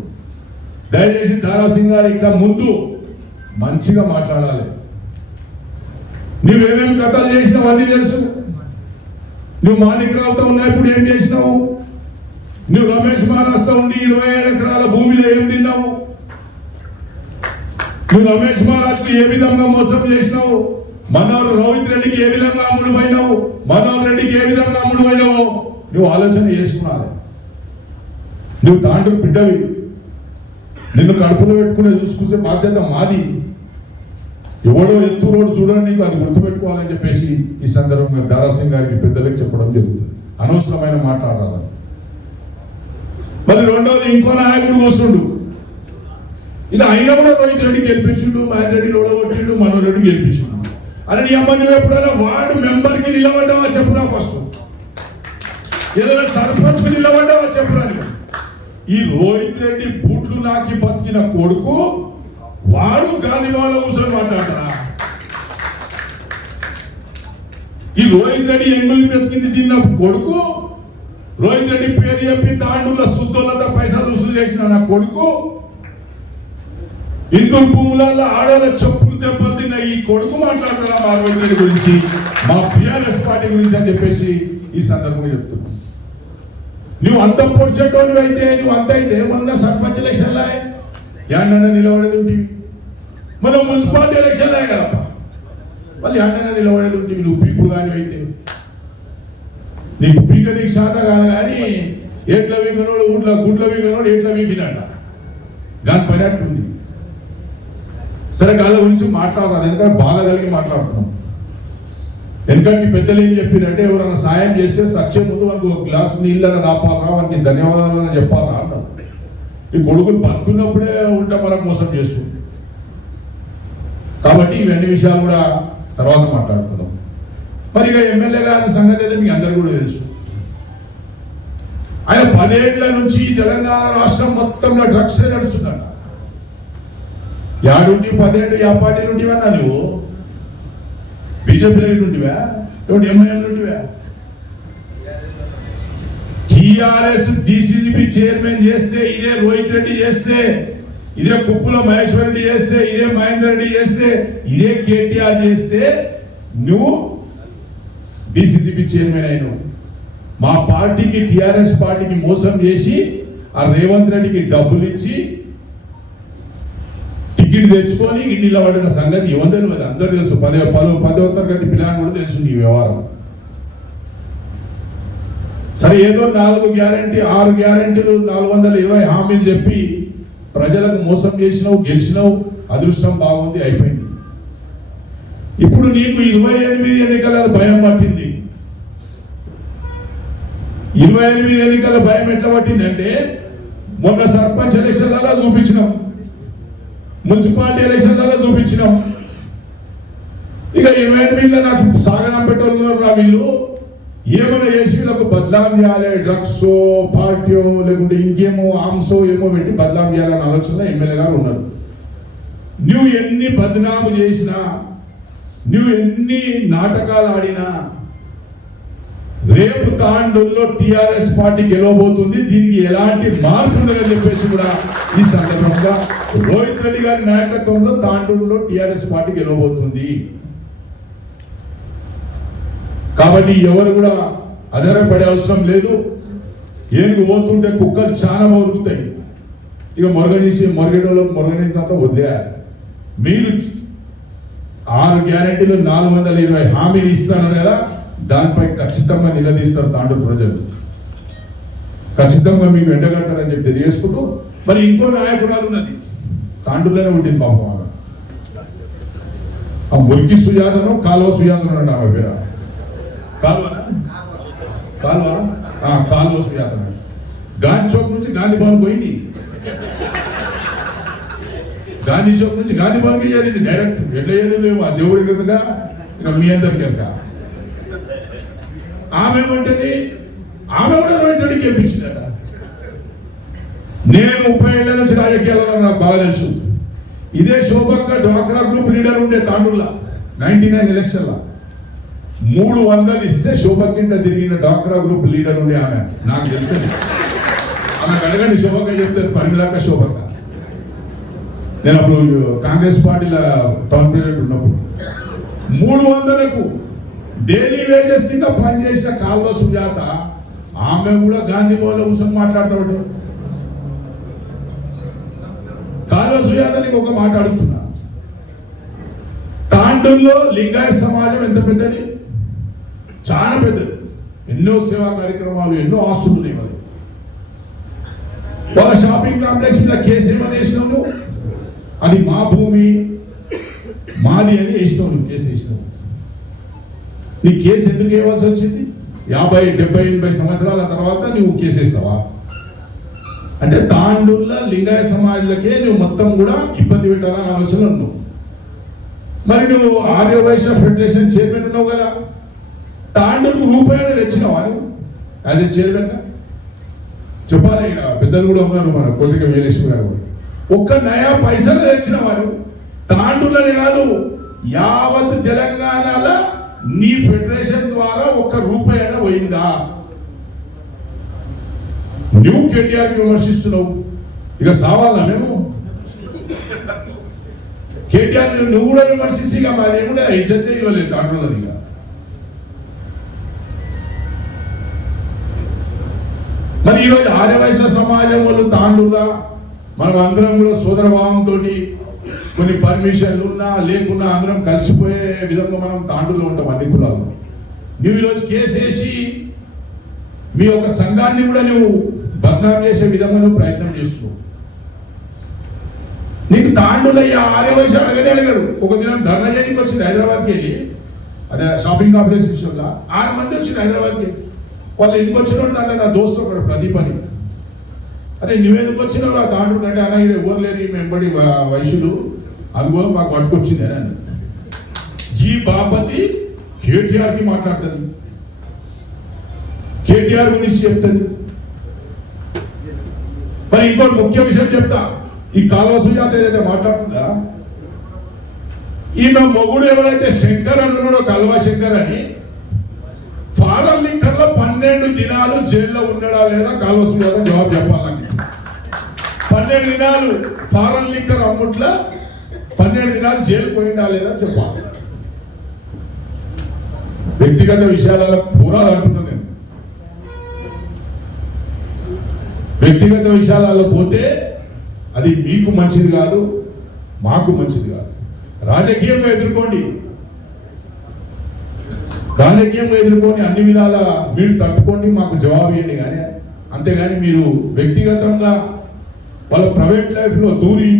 దయచేసి దారాసింగ్ గారు ఇక ముందు మంచిగా మాట్లాడాలి. నువ్వేమేమి కథలు చేసినావు అన్నీ తెలుసు. నువ్వు మాణిక్రావుతో ఉన్నప్పుడు ఏం చేసినావు? నువ్వు రమేష్ మహారాష్ట్ర ఉండి 27 ఎకరాల భూమిలో ఏం తిన్నావు? నువ్వు రమేష్ మహారాజ్కి ఏ విధంగా మోసం చేసినావు? మనోహర్ రోహిత్ రెడ్డికి ఏ విధంగా అమ్ముడుపోయినావు? మనోహర్ రెడ్డికి ఏ విధంగా అమ్ముడుపోయినావు? నువ్వు ఆలోచన చేసుకున్నావు. నువ్వు తాండ్రు బిడ్డవి, నిన్ను కడుపులో పెట్టుకునే చూసుకునే బాధ్యత మాది. ఎవడో ఎత్తురోడు చూడని నీకు అది గుర్తుపెట్టుకోవాలని చెప్పేసి ఈ సందర్భంగా దారాసింగ్ గారికి పెద్దలకు చెప్పడం జరుగుతుంది. అనవసరమైన మాట్లాడాలి. మరి రెండోది ఇంకో నాయకుడు కూర్చుండు. ఇది అయినా కూడా రోహిత్ రెడ్డి గెలిపించుండు, మహేందర్ రెడ్డి ఓడగొట్టిండు, మనోహర్ రెడ్డి గెలిపించుండు. అని నీ అమ్మ నువ్వు ఎప్పుడైనా వార్డు మెంబర్కి నిలబడ్డావా చెప్పురా? ఫస్ట్ ఏదైనా సర్పంచ్కి నిలబడ్డావా చెప్పురా? ఈ రోహిత్ రెడ్డి బూట్లు నాకి బతికిన కొడుకు వాడు గాంధీ వాళ్ళ కూర్చొని మాట్లాడతారా? ఈ రోహిత్ రెడ్డి ఎంగుల్ని బతికింది తిన్న కొడుకు, రోహిత్ రెడ్డి పేరు చెప్పి తాండూల శుద్ధులతో పైసలు వసూలు చేసిన నా కొడుకు, ఇందూరు భూములలో ఆడోళ్ళ చెప్పులు దెబ్బలు తిన్న ఈ కొడుకు మాట్లాడతారా మా రోహిత్ రెడ్డి గురించి, మా టిఆర్ఎస్ పార్టీ గురించి అని చెప్పేసి ఈ సందర్భంగా చెప్తున్నాను. నువ్వు అంత పొడిచేటోనివి అయితే, నువ్వు అంత అయితే మొన్న సర్పంచ్ ఎలక్షన్లో ఏంటన్నా నిలబడేది ఉంటుంది, మన మున్సిపాలిటీ ఎలక్షన్లో కదప్ప మళ్ళీ ఏంటన్నా నిలబడేది ఉంటుంది. నువ్వు పీకులు కానీ అయితే నీకు పీక నీకు శాత కాదు, కానీ ఎట్ల వీకనోడు ఊట్ల గుడ్ల వీకనోడు ఎట్ల వీకినాడ దాని పని అట్లుంది. సరే గాళ్ళ గురించి మాట్లాడరాదు, ఎందుకంటే బాగా కలిగి మాట్లాడుతున్నాం. ఎందుకంటే పెద్దలు ఏం చెప్పినంటే ఎవరైనా సాయం చేస్తే సచ్చే ముందు మనకు ఒక గ్లాస్ నీళ్ళని రాపాలరా, మనకి ధన్యవాదాలు చెప్పాలరా అంటారు. ఈ కొడుకులు బతుకున్నప్పుడే ఉంటా మనకు మోసం చేస్తుంది. కాబట్టి ఇవన్నీ విషయాలు కూడా తర్వాత మాట్లాడుతున్నాం. మరి ఇక ఎమ్మెల్యే గారి సంగతి అయితే మీకు అందరు కూడా తెలుసు. ఆయన 10 ఏళ్ల నుంచి తెలంగాణ రాష్ట్రం మొత్తంలో డ్రగ్స్ నడుస్తుందట. యాడుండి 10 ఏళ్ళు యా పార్టీ నుండి అన్నా నువ్వు? బీజేపీ నుండివా? ఎవడు ఎంఐఎం నుండివా? టిఆర్ఎస్ డిసిసిబి చైర్మన్ చేస్తే ఇదే రోహిత్ రెడ్డి చేస్తే, ఇదే కుప్పుల మహేశ్వర్ రెడ్డి చేస్తే, ఇదే మహేందర్ రెడ్డి చేస్తే, ఇదే కేటీఆర్ చేస్తే నువ్వు డిసిసిబి చైర్మన్ అయినావు. మా పార్టీకి టిఆర్ఎస్ పార్టీకి మోసం చేసి ఆ రేవంత్ రెడ్డికి డబ్బులు ఇచ్చి టికెట్ తెచ్చుకొని ఇంటిలో పడిన సంగతి ఎవరు తెలియదు, అందరూ తెలుసు. 10వ తరగతి పిల్లలు కూడా తెలుసు ఈ వ్యవహారం. సరే ఏదో 4 గ్యారెంటీ 6 గ్యారెంటీలు 420 హామీలు చెప్పి ప్రజలకు మోసం చేసినావు, గెలిచినావు, అదృష్టం బాగుంది, అయిపోయింది. ఇప్పుడు నీకు 28 ఎన్నికల భయం పట్టింది. 28 ఎన్నికల భయం ఎట్లా పట్టిందంటే మొన్న సర్పంచ్ ఎలక్షన్లలో చూపించినాం, మున్సిపాలిటీ ఎలక్షన్లలో చూపించినాం. ఇక 28లో నాకు సాగనం పెట్టాలన్నారు రా వీళ్ళు, ఏమైనా చేసి వీళ్ళకు బదలాం చేయాలి, డ్రగ్స్ పార్టీ లేకుంటే ఇంకేమో ఆంసో ఏమో పెట్టి బదలాం చేయాలనే ఆలోచన ఎమ్మెల్యే గారు ఉన్నారు. నువ్వు ఎన్ని బదనాము చేసినా, నువ్వు ఎన్ని నాటకాలు ఆడినా రేపు తాండూరులో టిఆర్ఎస్ పార్టీ గెలవబోతుంది. దీనికి ఎలాంటి మార్పు ఉండదని చెప్పేసి కూడా ఈ సందర్భంగా రోహిత్ రెడ్డి గారి నాయకత్వంలో తాండూరులో టిఆర్ఎస్ పార్టీ గెలవబోతుంది. కాబట్టి ఎవరు కూడా ఆధారపడే అవసరం లేదు. ఏనుగు పోతుంటే కుక్కలు చాలా మొరుగుతాయి. ఇక మొరగేటోళ్ళకి మొరగని తర్వాత వదిలేయాలి. మీరు 6 గ్యారెంటీలు 420 హామీలు ఇస్తాను కదా, దానిపై ఖచ్చితంగా నిలదీస్తారు తాండూరు ప్రజలు. ఖచ్చితంగా మీకు ఎండగడతారని చెప్పి తెలియజేసుకుంటూ, మరి ఇంకో నాయకురాలు ఉన్నది తాండూరులోనే ఉంటుంది పాపం. ఆ మురికి సుజాతను కాలువ సుజాతను అండి ఆమె పేరు. కాలువ సుజాత గాంధీ చౌక్ నుంచి గాంధీ భవన్ పోయింది, గాంధీ చౌక్ నుంచి గాంధీ భవన్కి చేరింది డైరెక్ట్. ఎట్లా చేరింది ఆ దేవుడి క్రిందగా ఇక మీ అందరికి కనుక ఆమె ఏమంటది, ఆమె కూడా రోహిత్ రెడ్డికి గెలిపించిందట. నేను 30 ఏళ్ల నుంచి రాజకీయాలలో నాకు బాగా తెలుసు. ఇదే శోభక్క డ్వాక్రా గ్రూప్ లీడర్ ఉండే తాండూరులో 99 ఎలక్షన్లో 300 ఇస్తే శోభక్కింట తిరిగిన డ్వాక్రా గ్రూప్ లీడర్ ఉండే ఆమె, నాకు తెలిసింది. ఆమె అడగండి, శోభక్క చెప్తారు, పరిమిలాక శోభక్క. నేను అప్పుడు కాంగ్రెస్ పార్టీలో టౌన్ ప్రెసిడెంట్ ఉన్నప్పుడు 300కు డైలీ వేజెస్ కింద పనిచేసిన కాల్వ సుజాత ఆమె కూడా గాంధీ భవన్లో కూర్చొని మాట్లాడుతూ కాలువ సుజాతకి ఒక మాట అడుగుతున్నా. తాండూరులో లింగాయత సమాజం ఎంత పెద్దది? చాలా పెద్దది. ఎన్నో సేవా కార్యక్రమాలు, ఎన్నో ఆస్తులు ఉన్నాయి వాళ్ళు. వాళ్ళ షాపింగ్ కాంప్లెక్స్ మీద కేసు ఏమని వేసినావు నువ్వు? అది మా భూమి మాది అని వేసినావు నువ్వు, కేసు వేసినావు. నీ కేసు ఎందుకు వేయవలసి వచ్చింది? 50, 70, 80 సంవత్సరాల తర్వాత నువ్వు కేసు వేస్తావా? అంటే తాండూరులో లింగాయత సమాజాలకే నువ్వు మొత్తం కూడా ఇబ్బంది పెట్టాలని ఆలోచన ఉన్నావు. మరి నువ్వు ఆర్య వైశ్య ఫెడరేషన్ చైర్మన్ ఉన్నావు కదా, తాండూరుకు రూపాయలు తెచ్చినావా నువ్వు యాజ్ ఏ చైర్మన్ గా? చెప్పాలి. ఇక్కడ పెద్దలు కూడా ఉన్నారు, మన కోటిక వీరలక్ష్మి గారు కూడా. ఒక్క నయా పైసలు తెచ్చినావా నువ్వు? తాండూరులోనే కాదు, యావత్ తెలంగాణలో నీ ఫెడరేషన్ ద్వారా ఒక్క రూపాయి అయినా పోయిందా? నువ్వు కేటీఆర్ కి విమర్శిస్తున్నావు, ఇక సావాలా మేము? కేటీఆర్ నువ్వు కూడా విమర్శిస్తే ఇక మాదేముండే ఇజ్జతే ఇవ్వలేదు తాండూరులో. ఇక మరి ఈరోజు ఆర్యవైశ్య సమాజం వాళ్ళు తాండూరులా మనం అందరం కూడా సోదరభావంతో కొన్ని పర్మిషన్లు ఉన్నా లేకున్నా అందరం కలిసిపోయే విధంగా మనం తాండూరులో ఉంటాం అన్ని కులాలు. నువ్వు ఈరోజు కేసు వేసి మీ యొక్క సంఘాన్ని కూడా నువ్వు బద్నాం చేసే విధంగా నువ్వు ప్రయత్నం చేస్తున్నావు. నీకు తాండూరులో ఆర్యవైశ్య అడగనే అడిగాడు. ఒక దినం ధర్నా చేయడానికి వచ్చింది హైదరాబాద్కి వెళ్ళి, అదే షాపింగ్ కాంప్లెక్స్ విషయంలో 6 మంది వచ్చింది హైదరాబాద్కి. వాళ్ళు ఇంటికి వచ్చిన దాంట్లో నా దోస్తు ఒకడు ప్రదీప్ అని. అరే నువ్వెందుకు వచ్చినావు ఆ తాండూరు అంటే, అన్న ఇక్కడ ఎవరు లేని వెంబడి వయసులు అందుకోసం మాకు పట్టుకొచ్చింది అని. ఈ బాపతి కేటీఆర్కి మాట్లాడుతుంది, కేటీఆర్ గురించి చెప్తుంది. మరి ఇంకోటి ముఖ్య విషయం చెప్తా, ఈ కాలువ సుజాత ఏదైతే మాట్లాడుతుందా, ఈమె మొగుడు ఎవరైతే శంకర్ అని ఉన్నాడో, కల్వా శంకర్ అని, ఫారం లిక్కర్ లో 12 దినాలు జైల్లో ఉన్నాడా లేదా కాలువ సుజాత జవాబు చెప్పాలని. 12 దినాలు ఫారం లిక్కర్ అమ్ముట్ల 12 దినాలు జైలు పోయిందా లేదా చెప్పాలి. వ్యక్తిగత విషయాలలో పూరాలు అంటున్నాను నేను. వ్యక్తిగత విషయాలలో పోతే అది మీకు మంచిది కాదు, మాకు మంచిది కాదు. రాజకీయంగా ఎదుర్కోండి, రాజకీయంగా ఎదుర్కొని అన్ని విధాల మీరు తట్టుకోండి, మాకు జవాబు ఇవ్వండి. కానీ అంతేగాని మీరు వ్యక్తిగతంగా వాళ్ళ ప్రైవేట్ లైఫ్లో దూరి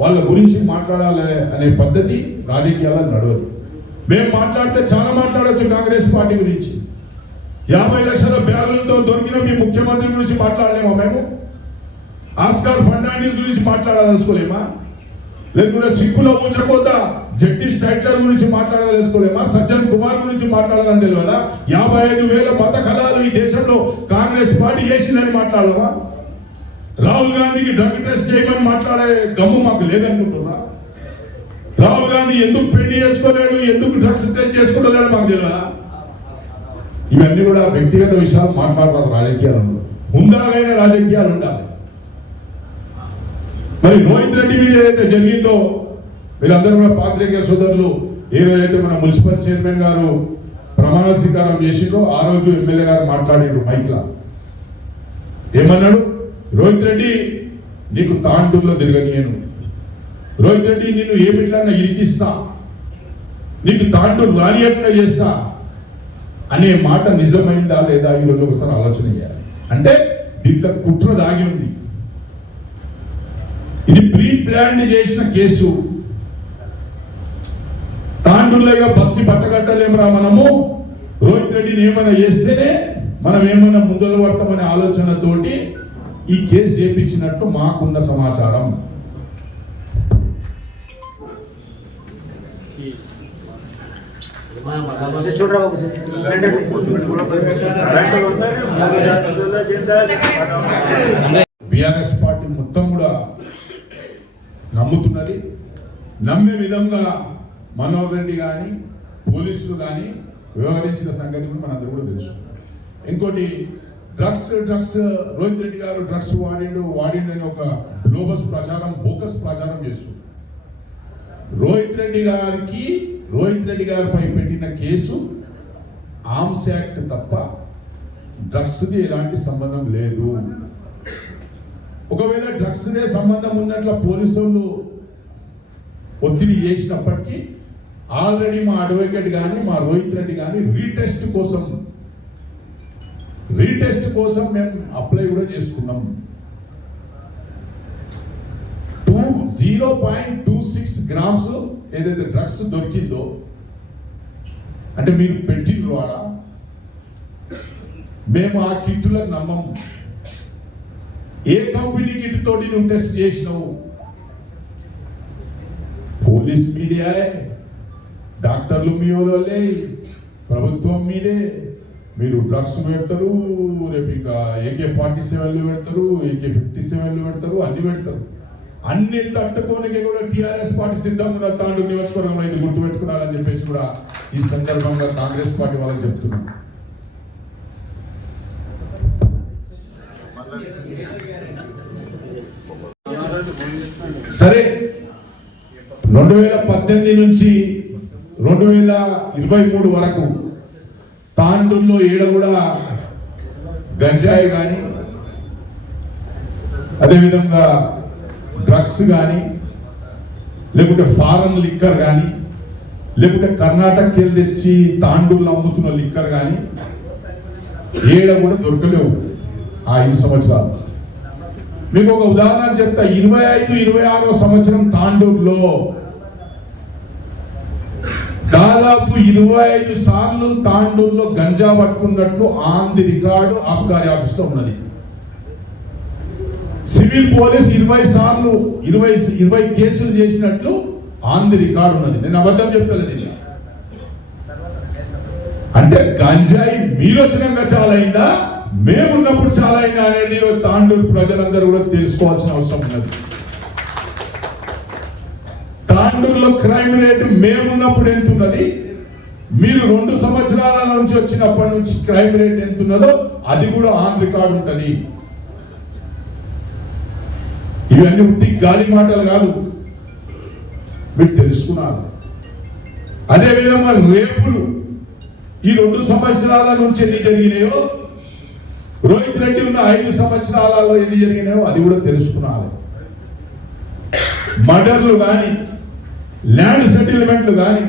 వాళ్ళ గురించి మాట్లాడాలి అనే పద్ధతి రాజకీయాల్లో నడవదు. మేము మాట్లాడితే చాలా మాట్లాడవచ్చు కాంగ్రెస్ పార్టీ గురించి. 50 లక్షల బ్యాగులతో దొరికిన మీ ముఖ్యమంత్రి గురించి మాట్లాడలేమా? మేము ఆస్కార్ ఫర్నాండిస్ గురించి మాట్లాడదలుచుకోలేమా? లేకుంటే సిక్కుల ఊచకోత జగదీష్ టైట్లర్ గురించి మాట్లాడదలుచుకోలేమా? సజ్జన్ కుమార్ గురించి మాట్లాడాలని తెలియదా? 55,000 మత కళాలు ఈ దేశంలో కాంగ్రెస్ పార్టీ చేసిందని మాట్లాడమా? రాహుల్ గాంధీకి డ్రగ్ టెస్ట్ చేయమని మాట్లాడే గమ్ము మాకు లేదనుకుంటున్నా? రాహుల్ గాంధీ ఎందుకు పెళ్లి చేసుకోలేడు, ఎందుకు డ్రగ్స్ టెస్ట్ చేసుకోలేడు మాకు తెలియదా? ఇవన్నీ కూడా వ్యక్తిగత విషయాలు మాట్లాడతారు. రాజకీయాలు హుందాగైన రాజకీయాలు ఉండాలి. మరి రోహిత్ రెడ్డి మీద ఏదైతే జరిగిందో, వీళ్ళందరూ కూడా పాత్రికేయ సోదరులు ఏ రోజైతే మన మున్సిపల్ చైర్మన్ గారు ప్రమాణ స్వీకారం చేసిండ్రో ఆ రోజు ఎమ్మెల్యే గారు మాట్లాడిండ్రు మైక్లా. ఏమన్నాడు? రోహిత్ రెడ్డి నీకు తాండూరులో తిరగనియను, రోహిత్ రెడ్డి నిన్ను ఏమిట్లా ఇరికిస్తా, నీకు తాండూరు రానియకుండా చేస్తా అనే మాట నిజమైందా లేదా ఈరోజు ఒకసారి ఆలోచన చేయాలి. అంటే దీంట్లో కుట్ర దాగి ఉంది. ఇది ప్రీ ప్లాన్ చేసిన కేసు. తాండూరులో భక్తి పట్టగట్టలేమరా మనము? రోహిత్ రెడ్డిని ఏమైనా చేస్తేనే మనం ఏమైనా ముందలు పడతామనే ఆలోచనతోటి ఈ కేసు చేపించినట్టు మాకున్న సమాచారం. బీఆర్ఎస్ పార్టీ మొత్తం కూడా నమ్ముతున్నది. నమ్మే విధంగా మనోహర్ రెడ్డి కానీ పోలీసులు కానీ వ్యవహరించిన సంగతి కూడా మనందరూ కూడా తెలుసు. ఇంకోటి డ్రగ్స్ రోహిత్ రెడ్డి గారు డ్రగ్స్ వాడిండు అని ఒక బోగస్ ప్రచారం చేస్తూ రోహిత్ రెడ్డి గారిపై పెట్టిన కేసు ఆర్మ్స్ యాక్ట్ తప్ప డ్రగ్స్ది ఎలాంటి సంబంధం లేదు. ఒకవేళ డ్రగ్స్దే సంబంధం ఉన్నట్ల పోలీసు వాళ్ళు ఒత్తిడి చేసినప్పటికీ ఆల్రెడీ మా అడ్వకేట్ కానీ మా రోహిత్ రెడ్డి కానీ రీటెస్ట్ కోసం మేము అప్లై కూడా చేసుకున్నాం. 0.26 గ్రామ్స్ ఏదైతే డ్రగ్స్ దొరికిందో అంటే మీరు పెట్టిండ్రు ఆడ, మేము ఆ కిట్టులకు నమ్మం. ఏ కంపెనీ కిట్ తోటి నువ్వు టెస్ట్ చేసినావు? పోలీస్ మీదే, డాక్టర్లు మీ వాళ్ళే, ప్రభుత్వం మీదే. మీరు డ్రగ్స్ పెడతారు, రేపు ఇంకా AK-47 పెడతారు, AK-57 పెడతారు, అన్ని పెడతారు. అన్ని తట్టుకోనికి కూడా టీఆర్ఎస్ పార్టీ సిద్ధంగా ఉన్న తాండూరు నియోజకవర్గంలో ఇది గుర్తుపెట్టుకున్నారని చెప్పేసి కూడా ఈ సందర్భంగా కాంగ్రెస్ పార్టీ వాళ్ళకి చెప్తున్నాం. సరే, 2018 నుంచి 2023 వరకు తాండూరులో ఏడ కూడా గంజాయి కానీ అదేవిధంగా డ్రగ్స్ కానీ లేకుంటే ఫారెన్ లిక్కర్ కానీ లేకుంటే కర్ణాటకకి వెళ్ళి తెచ్చి తాండూరులో అమ్ముతున్న లిక్కర్ కానీ ఏడ కూడా దొరకలేవు ఆ 5 సంవత్సరాలు. మీకు ఒక ఉదాహరణ చెప్తా. 25-26 సంవత్సరం తాండూరులో దాదాపు 25 సార్లు తాండూరులో గంజా పట్టుకున్నట్లు ఆన్ ది రికార్డు ఆబ్కారీ ఆఫీస్ లో ఉన్నది. సివిల్ పోలీస్ 20 సార్లు 20 కేసులు చేసినట్లు ఆన్ ది రికార్డు ఉన్నది. నేను అబద్ధం చెప్తలేదు. అంటే గంజాయి మీరు వచ్చినాక చాలా అయిందా, మేమున్నప్పుడు చాలా అయిందా అనేది తాండూరు ప్రజలందరూ కూడా తెలుసుకోవాల్సిన అవసరం ఉన్నది. తాండూరులో క్రైమ్ రేటు మేమున్నప్పుడు ఎంత ఉన్నది, మీరు 2 సంవత్సరాల నుంచి వచ్చినప్పటి నుంచి క్రైమ్ రేట్ ఎంత ఉన్నదో అది కూడా ఆన్ రికార్డు ఉంటుంది. ఇవన్నీ ఉట్టి గాలి మాటలు కాదు, మీరు తెలుసుకున్నారు. అదేవిధంగా రేపులు ఈ 2 సంవత్సరాల నుంచి ఎన్ని జరిగినాయో, రోహిత్ రెడ్డి ఉన్న 5 సంవత్సరాలలో ఎన్ని జరిగినాయో అది కూడా తెలుసుకున్నారు. మర్డర్లు కానీ ల్యాండ్ సెటిల్మెంట్లు కానీ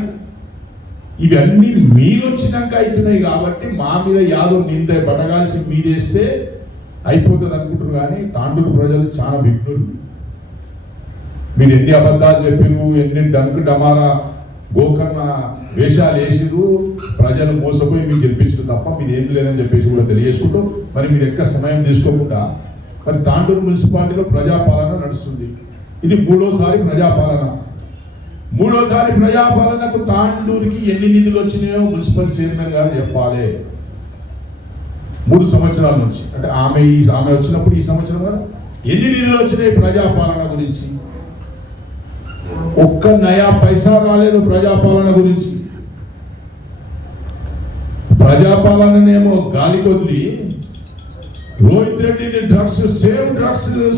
ఇవన్నీ మీరు వచ్చినాక అవుతున్నాయి కాబట్టి మా మీద యాదో నింద పడగాల్సి మీరేస్తే అయిపోతుంది అనుకుంటారు. కానీ తాండూరు ప్రజలు చాలా విఘ్నులు. మీరు ఎన్ని అబద్ధాలు చెప్పిరు, ఎన్ని డంకు డమారా గోకర్ణ వేషాలు వేసిరు, ప్రజలు మోసపోయి మీకు గెలిపించరు తప్ప మీరు ఏం లేదని చెప్పేసి కూడా తెలియజేసుకుంటూ మరి మీరు ఎక్క సమయం తీసుకోకుండా మరి తాండూరు మున్సిపాలిటీలో ప్రజాపాలన నడుస్తుంది. ఇది 3వ ప్రజాపాలన. 3వ ప్రజాపాలనకు తాండూరుకి ఎన్ని నిధులు వచ్చినాయో మున్సిపల్ చైర్మన్ గారు చెప్పాలి. 3 సంవత్సరాల నుంచి అంటే ఆమె వచ్చినప్పుడు ఈ సంవత్సరం కదా ఎన్ని నిధులు వచ్చినాయి ప్రజాపాలన గురించి? ఒక్క నయా పైసా రాలేదు ప్రజాపాలన గురించి. ప్రజాపాలననేమో గాలి కొద్ది Rohit Reddy drugs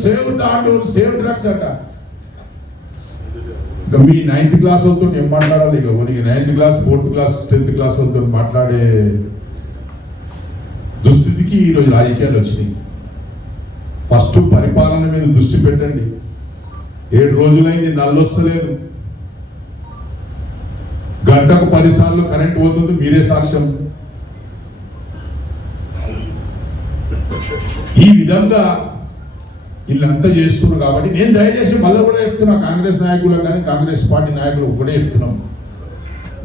save Tandur save drugs అట. మీ 9th క్లాస్ అవుతుంది ఏం మాట్లాడాలి? ఇక 9th class 4th class 10th class అవుతుంది మాట్లాడే దుస్థితికి ఈరోజు రాజకీయాలు వచ్చినాయి. ఫస్ట్ పరిపాలన మీద దృష్టి పెట్టండి. 7 రోజులైంది నల్లొస్తలేదు. గంటకు 10 సార్లు కరెంట్ పోతుంది, మీరే సాక్ష్యం. ఈ విధంగా వీళ్ళంతా చేస్తున్నారు కాబట్టి నేను దయచేసి మళ్ళీ కూడా చెప్తున్నా, కాంగ్రెస్ నాయకులకు కానీ కాంగ్రెస్ పార్టీ నాయకులకు కూడా చెప్తున్నాం,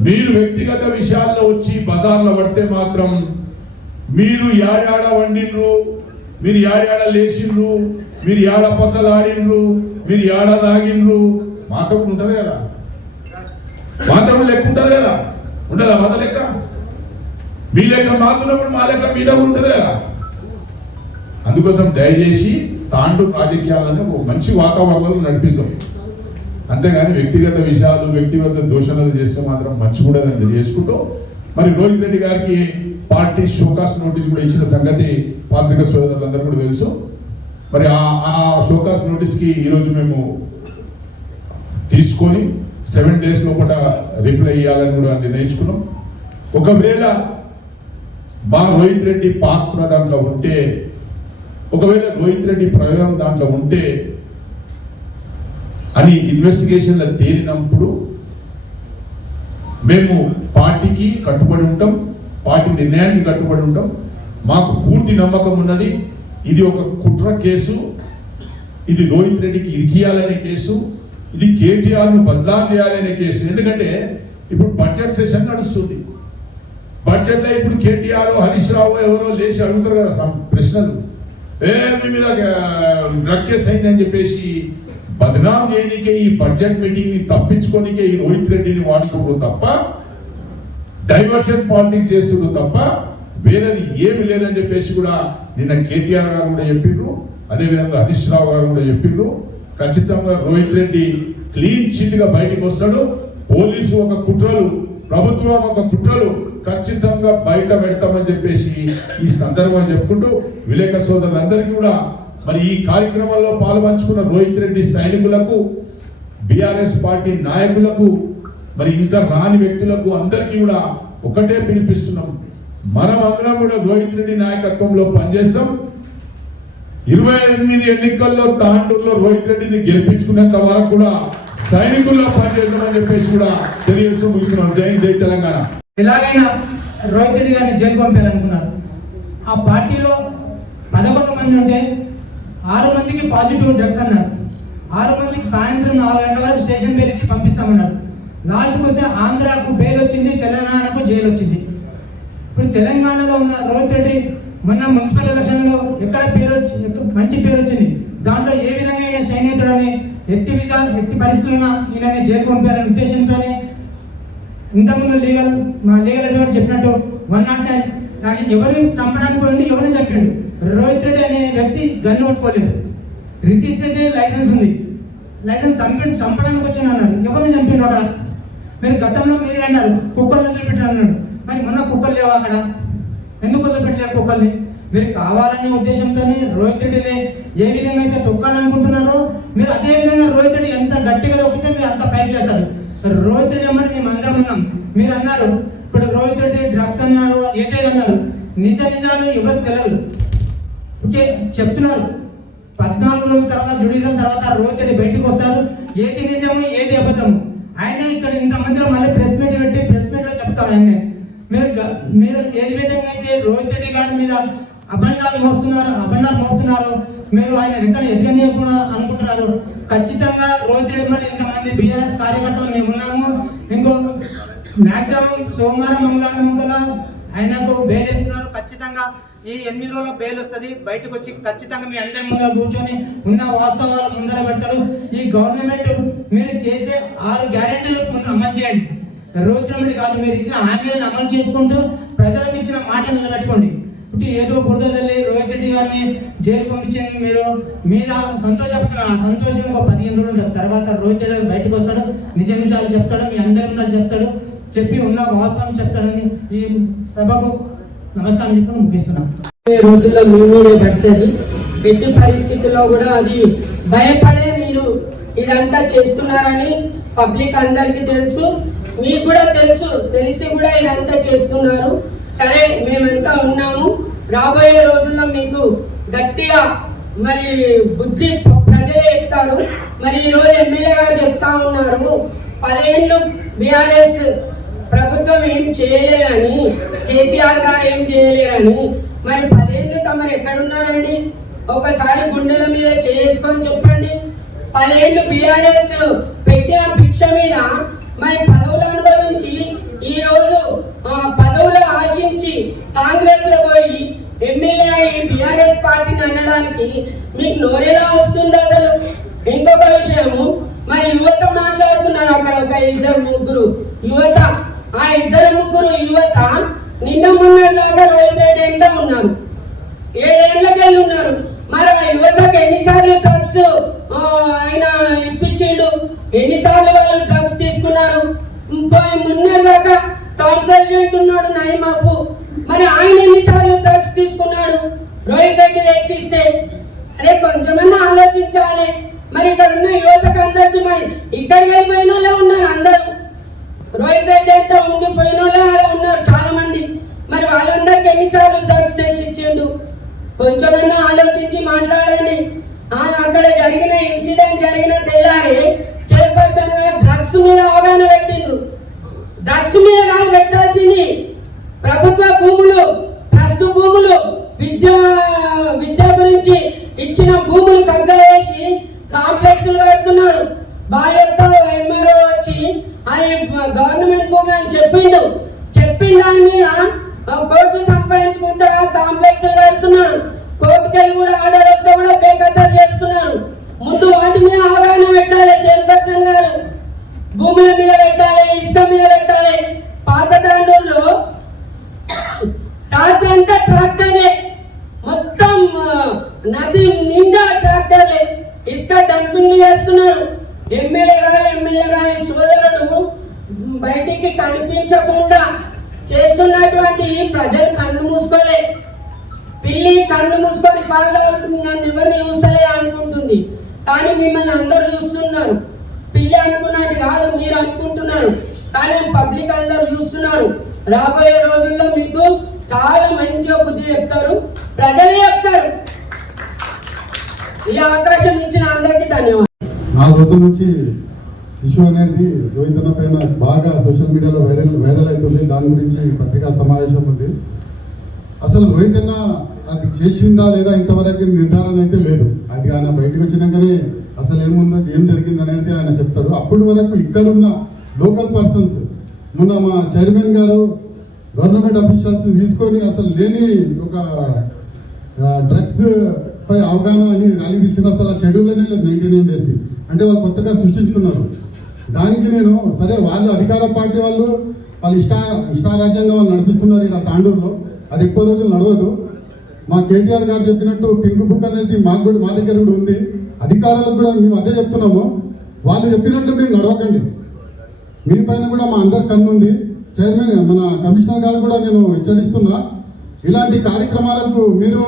మీరు వ్యక్తిగత విషయాల్లో వచ్చి బజార్లో పడితే మాత్రం మీరు యాడాడ వండినరు, మీరు యాడాడ లేచిండ్రు, మీరు యాడ పక్కలు ఆడినరు, మీరు యాడ తాగినరు, మాతో ఉంటుంది కదా, మాతో లెక్క ఉంటుంది కదా, ఉండదా మాత లెక్క? మీ లెక్క మాతున్నప్పుడు మా లెక్క మీద ఉంటుంది కదా. అందుకోసం దయచేసి తాండూరు రాజకీయాలను ఒక మంచి వాతావరణంలో నడిపిస్తాం. అంతేగాని వ్యక్తిగత విషయాలు వ్యక్తిగత దూషణలు చేస్తే మాత్రం మంచి కూడా తెలియజేసుకుంటూ మరి రోహిత్ రెడ్డి గారికి పార్టీ షోకాస్ నోటీస్ కూడా ఇచ్చిన సంగతి పాత్రిక సోదరులందరూ కూడా తెలుసు. మరి ఆ షోకాస్ నోటీస్కి ఈరోజు మేము తీసుకొని 7 days లోపల రిప్లై ఇవ్వాలని కూడా నిర్ణయించుకున్నాం. ఒకవేళ మా రోహిత్ రెడ్డి పాత్ర దాంట్లో ఉంటే, ఒకవేళ రోహిత్ రెడ్డి ప్రయోగం దాంట్లో ఉంటే అని ఇన్వెస్టిగేషన్లో తేలినప్పుడు మేము పార్టీకి కట్టుబడి ఉంటాం, పార్టీ నిర్ణయానికి కట్టుబడి ఉంటాం. మాకు పూర్తి నమ్మకం ఉన్నది, ఇది ఒక కుట్ర కేసు, ఇది రోహిత్ రెడ్డికి ఇరికియాలనే కేసు, ఇది కేటీఆర్ను బదలా చేయాలనే కేసు. ఎందుకంటే ఇప్పుడు బడ్జెట్ సెషన్ నడుస్తుంది. బడ్జెట్లో ఇప్పుడు కేటీఆర్ హరీష్ రావు ఎవరో లేచి అడుగుతారు కదా ప్రశ్నలు, మీ మీద డ్రగ్ కేసు అయిందని చెప్పేసి బదనాం చేయనికే ఈ బడ్జెట్ మీటింగ్ ని తప్పించుకోనికే ఈ రోహిత్ రెడ్డిని వాడుకోవడం తప్ప, డైవర్షన్ పాలిటిక్స్ చేస్తున్నారు తప్ప వేరేది ఏమి లేదని చెప్పేసి కూడా నిన్న కేటీఆర్ గారు కూడా చెప్పిండ్రు, అదేవిధంగా హరీష్ రావు గారు కూడా చెప్పిండ్రు. ఖచ్చితంగా రోహిత్ రెడ్డి క్లీన్ చిట్ గా బయటకు వస్తాడు. పోలీసు ఒక కుట్రలు, ప్రభుత్వం ఒక కుట్రలు ఖచ్చితంగా బయట పెడతామని చెప్పేసి ఈ సందర్భం చెప్పుకుంటూ విలేకరు సోదరులందరికీ కూడా మరి ఈ కార్యక్రమంలో పాల్పంచుకున్న రోహిత్ రెడ్డి సైనికులకు, బీఆర్ఎస్ పార్టీ నాయకులకు, మరి ఇంకా రాని వ్యక్తులకు అందరికీ కూడా ఒకటే పిలిపిస్తున్నాం. మనం అందరం కూడా రోహిత్ రెడ్డి నాయకత్వంలో పనిచేస్తాం. 28 ఎన్నికల్లో తాండూరులో రోహిత్ రెడ్డిని గెలిపించుకునేంత వరకు కూడా సైనికుల్లో పనిచేద్దామని చెప్పేసి కూడా తెలియజేస్తూ ముగిస్తున్నాం. జై జై తెలంగాణ. ఎలాగైనా రోహిత్ రెడ్డి గారిని జైలు పంపాలనుకున్నారు. ఆ పార్టీలో 11 మంది ఉంటే 6 మందికి పాజిటివ్ డ్రగ్స్ అన్నారు. 6 మందికి సాయంత్రం 4 గంటల వరకు స్టేషన్ బెయిల్ ఇచ్చి పంపిస్తామన్నారు. లాస్ట్కి వస్తే ఆంధ్రాకు బెయిల్ వచ్చింది, తెలంగాణకు జైలు వచ్చింది. ఇప్పుడు తెలంగాణలో ఉన్న రోహిత్ రెడ్డి మొన్న మున్సిపల్ ఎలక్షన్లో ఎక్కడ మంచి పేరు వచ్చింది. దాంట్లో ఏ విధంగా ఈయన సైనికుడని ఎట్టి పరిస్థితుల్లో ఈయనని జైలు పంపాలనే ఉద్దేశంతోనే ఇంతకుముందు లీగల్ అడ్వకేట్ చెప్పినట్టు 109 ఎవరిని చంపడానికి పోయింది, ఎవరిని చంపాడు. రోహిత్ రెడ్డి అనే వ్యక్తి గన్ను పట్టుకోలేదు. రితీష్ రెడ్డి లైసెన్స్ ఉంది, లైసెన్స్ చంపడానికి వచ్చాను అన్నారు. ఎవరిని చంపాడు అక్కడ? మీరు గతంలో మీరే అన్నారు కుక్కర్ని వదిలిపెట్టారు అన్నాడు. మరి మొన్న కుక్కలు లేవు అక్కడ, ఎందుకు వదిలిపెట్టలేరు కుక్కల్ని? మీరు కావాలనే ఉద్దేశంతోనే రోహిత్ రెడ్డిని ఏ విధంగా అయితే తొక్కాలనుకుంటున్నారో మీరు అదే విధంగా రోహిత్ రెడ్డి ఎంత గట్టిగా తొక్కితే మీరు అంత పైకి చేస్తారు. రోహిత్ రెడ్డి అమ్మని మేము అందరం ఉన్నాం. మీరు అన్నారు ఇప్పుడు రోహిత్ రెడ్డి డ్రగ్స్ అన్నారు, ఏదైతే అన్నారు, నిజాలు ఎవరికి తెలియదు. ఓకే చెప్తున్నారు. 14 రోజుల తర్వాత జ్యుడిషియల్ తర్వాత రోహిత్ రెడ్డి బయటకు వస్తారు. ఏది నిజము ఏది అబద్ధము ఆయన ఇక్కడ ఇంతమందిలో మళ్ళీ ప్రెస్ మీట్ పెట్టి ప్రెస్ మీట్ లో చెప్తారు. ఆయన మీరు ఏ విధంగా అయితే రోహిత్ రెడ్డి గారి మీద అబండాలు మోస్తున్నారో మీరు ఆయన ఎక్కడ ఎదగనీయకుండా అనుకుంటున్నారు. ఖచ్చితంగా రోహిత్ రెడ్డి మరి ఇంతమంది బీఆర్ఎస్ కార్యకర్తలు మేము ఉన్నాము. ఇంకో మ్యాక్సిమం సోమవారం మంగళవారం కూడా ఆయనకు బెయిల్ ఇస్తున్నారు. ఖచ్చితంగా ఈ 8 రోజుల బెయిల్ వస్తుంది. బయటకు వచ్చి ఖచ్చితంగా మీ అందరి ముందర కూర్చొని ఉన్న వాస్తవాలు ముందర పెడతారు. ఈ గవర్నమెంట్ మీరు చేసే 6 గ్యారెంటీలు ముందు అమలు చేయండి. రోహిత్ రెడ్డి కాదు, మీరు ఇచ్చిన హామీలను అమలు చేసుకుంటూ ప్రజలకు ఇచ్చిన మాటలు నిలబెట్టుకోండి. ఇప్పుడు ఏదో బురదల్లి రోహిత్ రెడ్డి గారిని జైలు పంపించండి మీరు మీద సంతోషపడుతున్నారు. ఆ సంతోషం ఒక 15 రోజులు ఉంటుంది. తర్వాత రోహిత్ రెడ్డి గారు బయటకు వస్తాడు, నిజాలు చెప్తాడు, మీ అందరి ముందు చెప్తాడు, చెప్పి ఉన్న వాస్తవం చెప్తాడని ఈ సభకు నమస్కారం చెప్పి ముగిస్తున్నాం. రోజుల్లో మీరే పెడుతుంది. ఎట్టి పరిస్థితుల్లో కూడా అది భయపడే మీరు ఇదంతా చేస్తున్నారని పబ్లిక్ అందరికీ తెలుసు, మీకు కూడా తెలుసు. తెలిసి కూడా ఇదంతా చేస్తున్నారు. సరే మేమంతా ఉన్నాము. రాబోయే రోజుల్లో మీకు గట్టిగా మరి బుద్ధి ప్రజలే చెప్తారు. మరి ఈరోజు ఎమ్మెల్యే గారు చెప్తా ఉన్నారు 10 ఏళ్ళు బీఆర్ఎస్ ప్రభుత్వం ఏం చేయలేదని, కేసీఆర్ గారు ఏం చేయలేరని. మరి 10 ఏళ్ళు తమరు ఎక్కడున్నారండి? ఒకసారి గుండెల మీద చేసుకొని చెప్పండి. 10 ఏళ్ళు బీఆర్ఎస్ పెట్టిన భిక్ష మీద మరి పదవులు అనుభవించి ఈరోజు పదవులు ఆశించి కాంగ్రెస్ లో పోయి ఎమ్మెల్యే అయ్యి బీఆర్ఎస్ పార్టీని అనడానికి మీకు నోరేలా వస్తుంది అసలు? ఇంకొక విషయము, మరి యువత మాట్లాడుతున్నారు అక్కడ ఒక 2-3 యువత. ఆ 2-3 యువత నిన్న మొన్న దాకా రోహిత్ రెడ్డి ఎంత ఉన్నారు, 7 ఏళ్ళకెళ్ళి ఉన్నారు. మరి ఆ యువతకు ఎన్నిసార్లు డ్రగ్స్ ఆయన ఇప్పించిండు, ఎన్నిసార్లు వాళ్ళు డ్రగ్స్ తీసుకున్నారు? మొన్న దాకా టౌన్ ప్రెసిడెంట్ ఉన్నాడు నైమాఫ్, మరి ఆయన ఎన్నిసార్లు డ్రగ్స్ తీసుకున్నాడు రోహిత్ రెడ్డి తెచ్చిస్తే? అరే కొంచెమన్నా ఆలోచించాలి. మరి ఇక్కడ ఉన్న యువతకు అందరికి మరి ఇక్కడికి వెళ్ళిపోయిన వాళ్ళే ఉన్నారు అందరూ. రోహిత్ రెడ్డి అంటే ఉండిపోయిన వాళ్ళే ఉన్నారు చాలా మంది. మరి వాళ్ళందరికీ నెలకు ఎన్నిసార్లు డ్రగ్స్ తెచ్చిచ్చిండు? కొంచెమన్నా ఆలోచించి మాట్లాడండి. అక్కడ జరిగిన ఇన్సిడెంట్ జరిగిన తెల్లారి చైర్పర్సన్ గా డ్రగ్స్ మీద అవగాహన పెట్టిండ్రు. డ్రగ్స్ మీద కాదు పెట్టాల్సింది, ప్రభుత్వ భూములు, ట్రస్ట్ భూములు, విద్య గురించి ఇచ్చిన భూములు కబ్జా చేసి కాంప్లెక్స్ పెడుతున్నారు. బాధ్యతతో ఎంఆర్ఓ వచ్చి అది గవర్నమెంట్ భూమి అని చెప్పిండు. చెప్పిన దాని మీద కోర్టులు సంపాదించుకుంటారా, కాంప్లెక్స్ పెడుతున్నారు. కోర్టుకెళ్ళి కూడా ఆర్డర్ వస్తే కూడా బేఖతరు చేస్తున్నారు. ముందు వాటి మీద అవగాహన పెట్టాలి చైర్పర్సన్ గారు. భూముల మీద పెట్టాలి, ఇసుక మీద పెట్టాలి. పాత తాండూరులో రాత్రంతా ట్రాక్టర్లే, మొత్తం నది నిండా ట్రాక్టర్లే ఇసుక డంపింగ్ చేస్తున్నారు. ఎమ్మెల్యే గారి సోదరుడు బయటికి కనిపించకుండా చేస్తున్నటువంటి ప్రజలు కన్ను మూసుకోలే. పిల్లి కన్ను మూసుకొని పాలు తాగుతుంది, నన్ను ఎవరిని చూస్తలే అనుకుంటుంది. కానీ మిమ్మల్ని అందరూ చూస్తున్నారు. పిల్లి అనుకున్నట్టు కాదు, మీరు అనుకుంటున్నారు. కానీ పబ్లిక్ అందరూ చూస్తున్నారు. రాబోయే రోజుల్లో మీకు చాలా మంచిగా బుద్ధి చెప్తారు, ప్రజలే చెప్తారు. ఈ అవకాశం ఇచ్చిన అందరికీ ధన్యవాదాలు. 4 రోజుల నుంచి ఇష్యూ అనేది రోహిత్ అన్న పైన బాగా సోషల్ మీడియాలో వైరల్ అవుతుంది. దాని గురించి పత్రికా సమావేశం ఉంది. అసలు రోహిత్ అన్న అది చేసిందా లేదా ఇంతవరకు నిర్ధారణ అయితే లేదు. అది ఆయన బయటకు వచ్చినాకనే అసలు ఏముందో ఏం జరిగింది అనేది ఆయన చెప్తాడు. అప్పటి వరకు ఇక్కడున్న లోకల్ పర్సన్స్, మొన్న మా చైర్మన్ గారు గవర్నమెంట్ అఫీషియల్స్ తీసుకొని అసలు లేని ఒక డ్రగ్స్ పై అవగాహన అని ర్యాలీ తీసిన అసలు ఆ షెడ్యూల్లోనే లేదు 99 days అంటే వాళ్ళు కొత్తగా సృష్టించుకున్నారు. దానికి నేను సరే వాళ్ళు అధికార పార్టీ వాళ్ళు ఇష్టారాజ్యంగా వాళ్ళు నడిపిస్తున్నారు ఇక్కడ తాండూరులో. అది ఎక్కువ రోజులు నడవదు. మా కేటీఆర్ గారు చెప్పినట్టు పింక్ బుక్ అనేది మా దగ్గర కూడా ఉంది. అధికారులకు కూడా మేము అదే చెప్తున్నాము, వాళ్ళు చెప్పినట్లు మీరు నడవకండి. మీ పైన కూడా మా అందరి కన్ను ఉంది. చైర్మన్ మన కమిషనర్ గారు కూడా నేను హెచ్చరిస్తున్నా, ఇలాంటి కార్యక్రమాలకు మీరు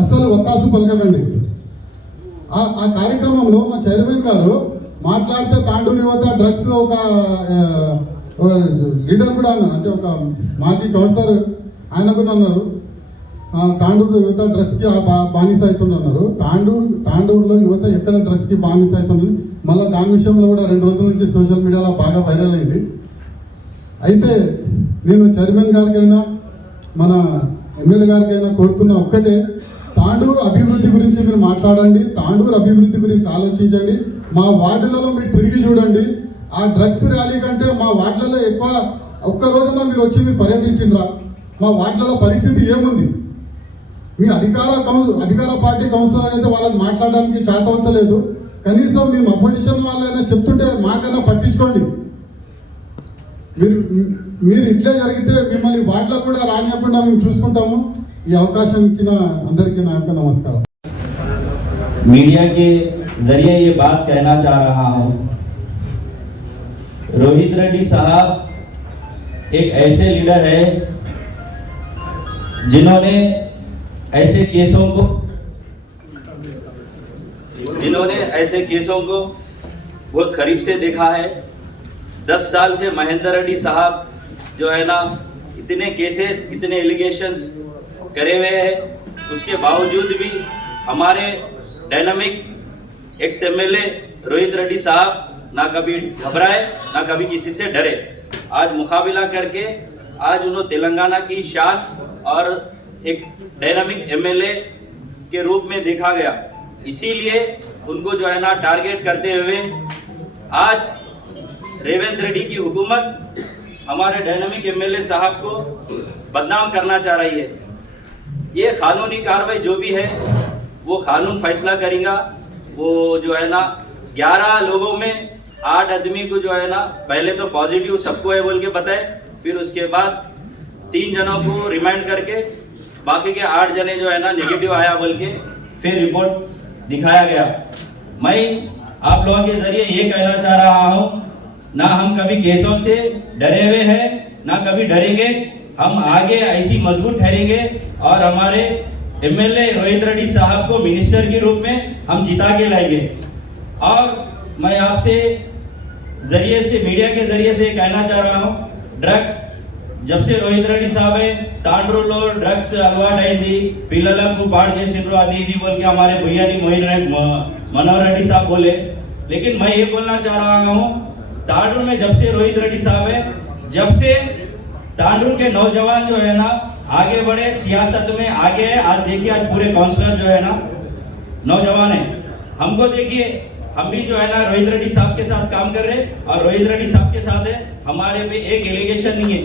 అస్సలు ఒత్తాసు పలకకండి. ఆ కార్యక్రమంలో మా చైర్మన్ గారు మాట్లాడితే తాండూరు యువత డ్రగ్స్ ఒక లీడర్ కూడా అంటే ఒక మాజీ కౌన్సిలర్ ఆయన కూడా అన్నారు, తాండూరు యువత డ్రగ్స్కి బానిస అవుతున్నారు. తాండూరులో యువత ఎక్కడ డ్రగ్స్కి బానిస అవుతుంది. మళ్ళీ దాని విషయంలో కూడా 2 రోజుల నుంచి సోషల్ మీడియాలో బాగా వైరల్ అయింది. అయితే నేను చైర్మన్ గారికైనా మన ఎమ్మెల్యే గారికైనా కోరుతున్న ఒక్కటే, తాండూరు అభివృద్ధి గురించి మీరు మాట్లాడండి. తాండూరు అభివృద్ధి గురించి ఆలోచించండి. మా వార్డులలో మీరు తిరిగి చూడండి. ఆ డ్రగ్స్ ర్యాలీ కంటే మా వార్డులలో ఎక్కువ ఒక్క రోజున మీరు వచ్చి మీరు పర్యటించిండ్రా? మా వార్డులలో పరిస్థితి ఏముంది? మీ అధికార పార్టీ కౌన్సిలర్ అయితే వాళ్ళకి మాట్లాడడానికి చేతవత్తలేదు. కనీసం మేము అపోజిషన్ వాళ్ళైనా చెప్తుంటే మాకైనా పట్టించుకోండి. మీరు ఇట్లే జరిగితే మిమ్మల్ని వాటిలో కూడా రానియకుండా మేము చూసుకుంటాము. ఈ అవకాశం ఇచ్చిన అందరికీ నా యొక్క నమస్కారం. मीडिया के जरिए ये बात कहना चाह रहा हूं, रोहित रेड्डी साहब एक ऐसे लीडर है जिन्होंने ऐसे केसों को बहुत करीब से देखा है। 10 साल से महेंद्र रेड्डी साहब जो है ना इतने केसेस, इतने एलिगेशंस करे हुए हैं, उसके बावजूद भी हमारे dynamic ex MLA Rohit Reddy साहब ना कभी घबराए ना कभी किसी से डरे। आज मुकाबला करके आज उन्होंने तेलंगाना की शान और एक डायनामिक एमएलए के रूप में देखा गया। इसीलिए उनको जो है ना टारगेट करते हुए आज रेवंत रेड्डी की हुकूमत हमारे डायनामिक एमएलए साहब को बदनाम करना चाह रही है। ये कानूनी कार्रवाई जो भी है वो कानून फैसला करेगा। वो जो है ना 11 लोगों में 8 आदमी को जो है ना पहले तो पॉजिटिव सबको है बोल के बताए, फिर उसके बाद 3 जनों को रिमांड करके बाकी के 8 जने जो है ना नेगेटिव आया बोल के फिर रिपोर्ट दिखाया गया। मैं आप लोगों के जरिए ये कहना चाह रहा हूँ, ना हम कभी केसों से डरे हुए हैं ना कभी डरेंगे। हम आगे ऐसी मजबूत ठहरेंगे और हमारे एमएलए रोहित रेड्डी साहब को मिनिस्टर के रूप में हम जिता के लाएंगे। और मैं आपसे जरिए से मीडिया के जरिए से कहना चाह रहा हूँ, ड्रग्स जब से रोहित रेड्डी साहब है तांड्रूलो ड्रग्स अलवाट अయింది పిల్లలకు పాడు చేసిండ్రు అది ఇది बोल के हमारे भैया ने मनोहर रेड्डी साहब बोले। लेकिन मैं ये बोलना चाह रहा हूँ तांडूर में जब से रोहित रेड्डी साहब है, जब से तांडूर के नौजवान जो है ना आगे बढ़े, सियासत में आगे है। आज देखिए आज पूरे काउंसलर जो है ना नौजवान है। हमको देखिए हम भी जो है ना रोहित रेड्डी साहब के साथ काम कर रहे हैं और रोहित रेड्डी साहब के साथ है, हमारे पे एक एलिगेशन नहीं है।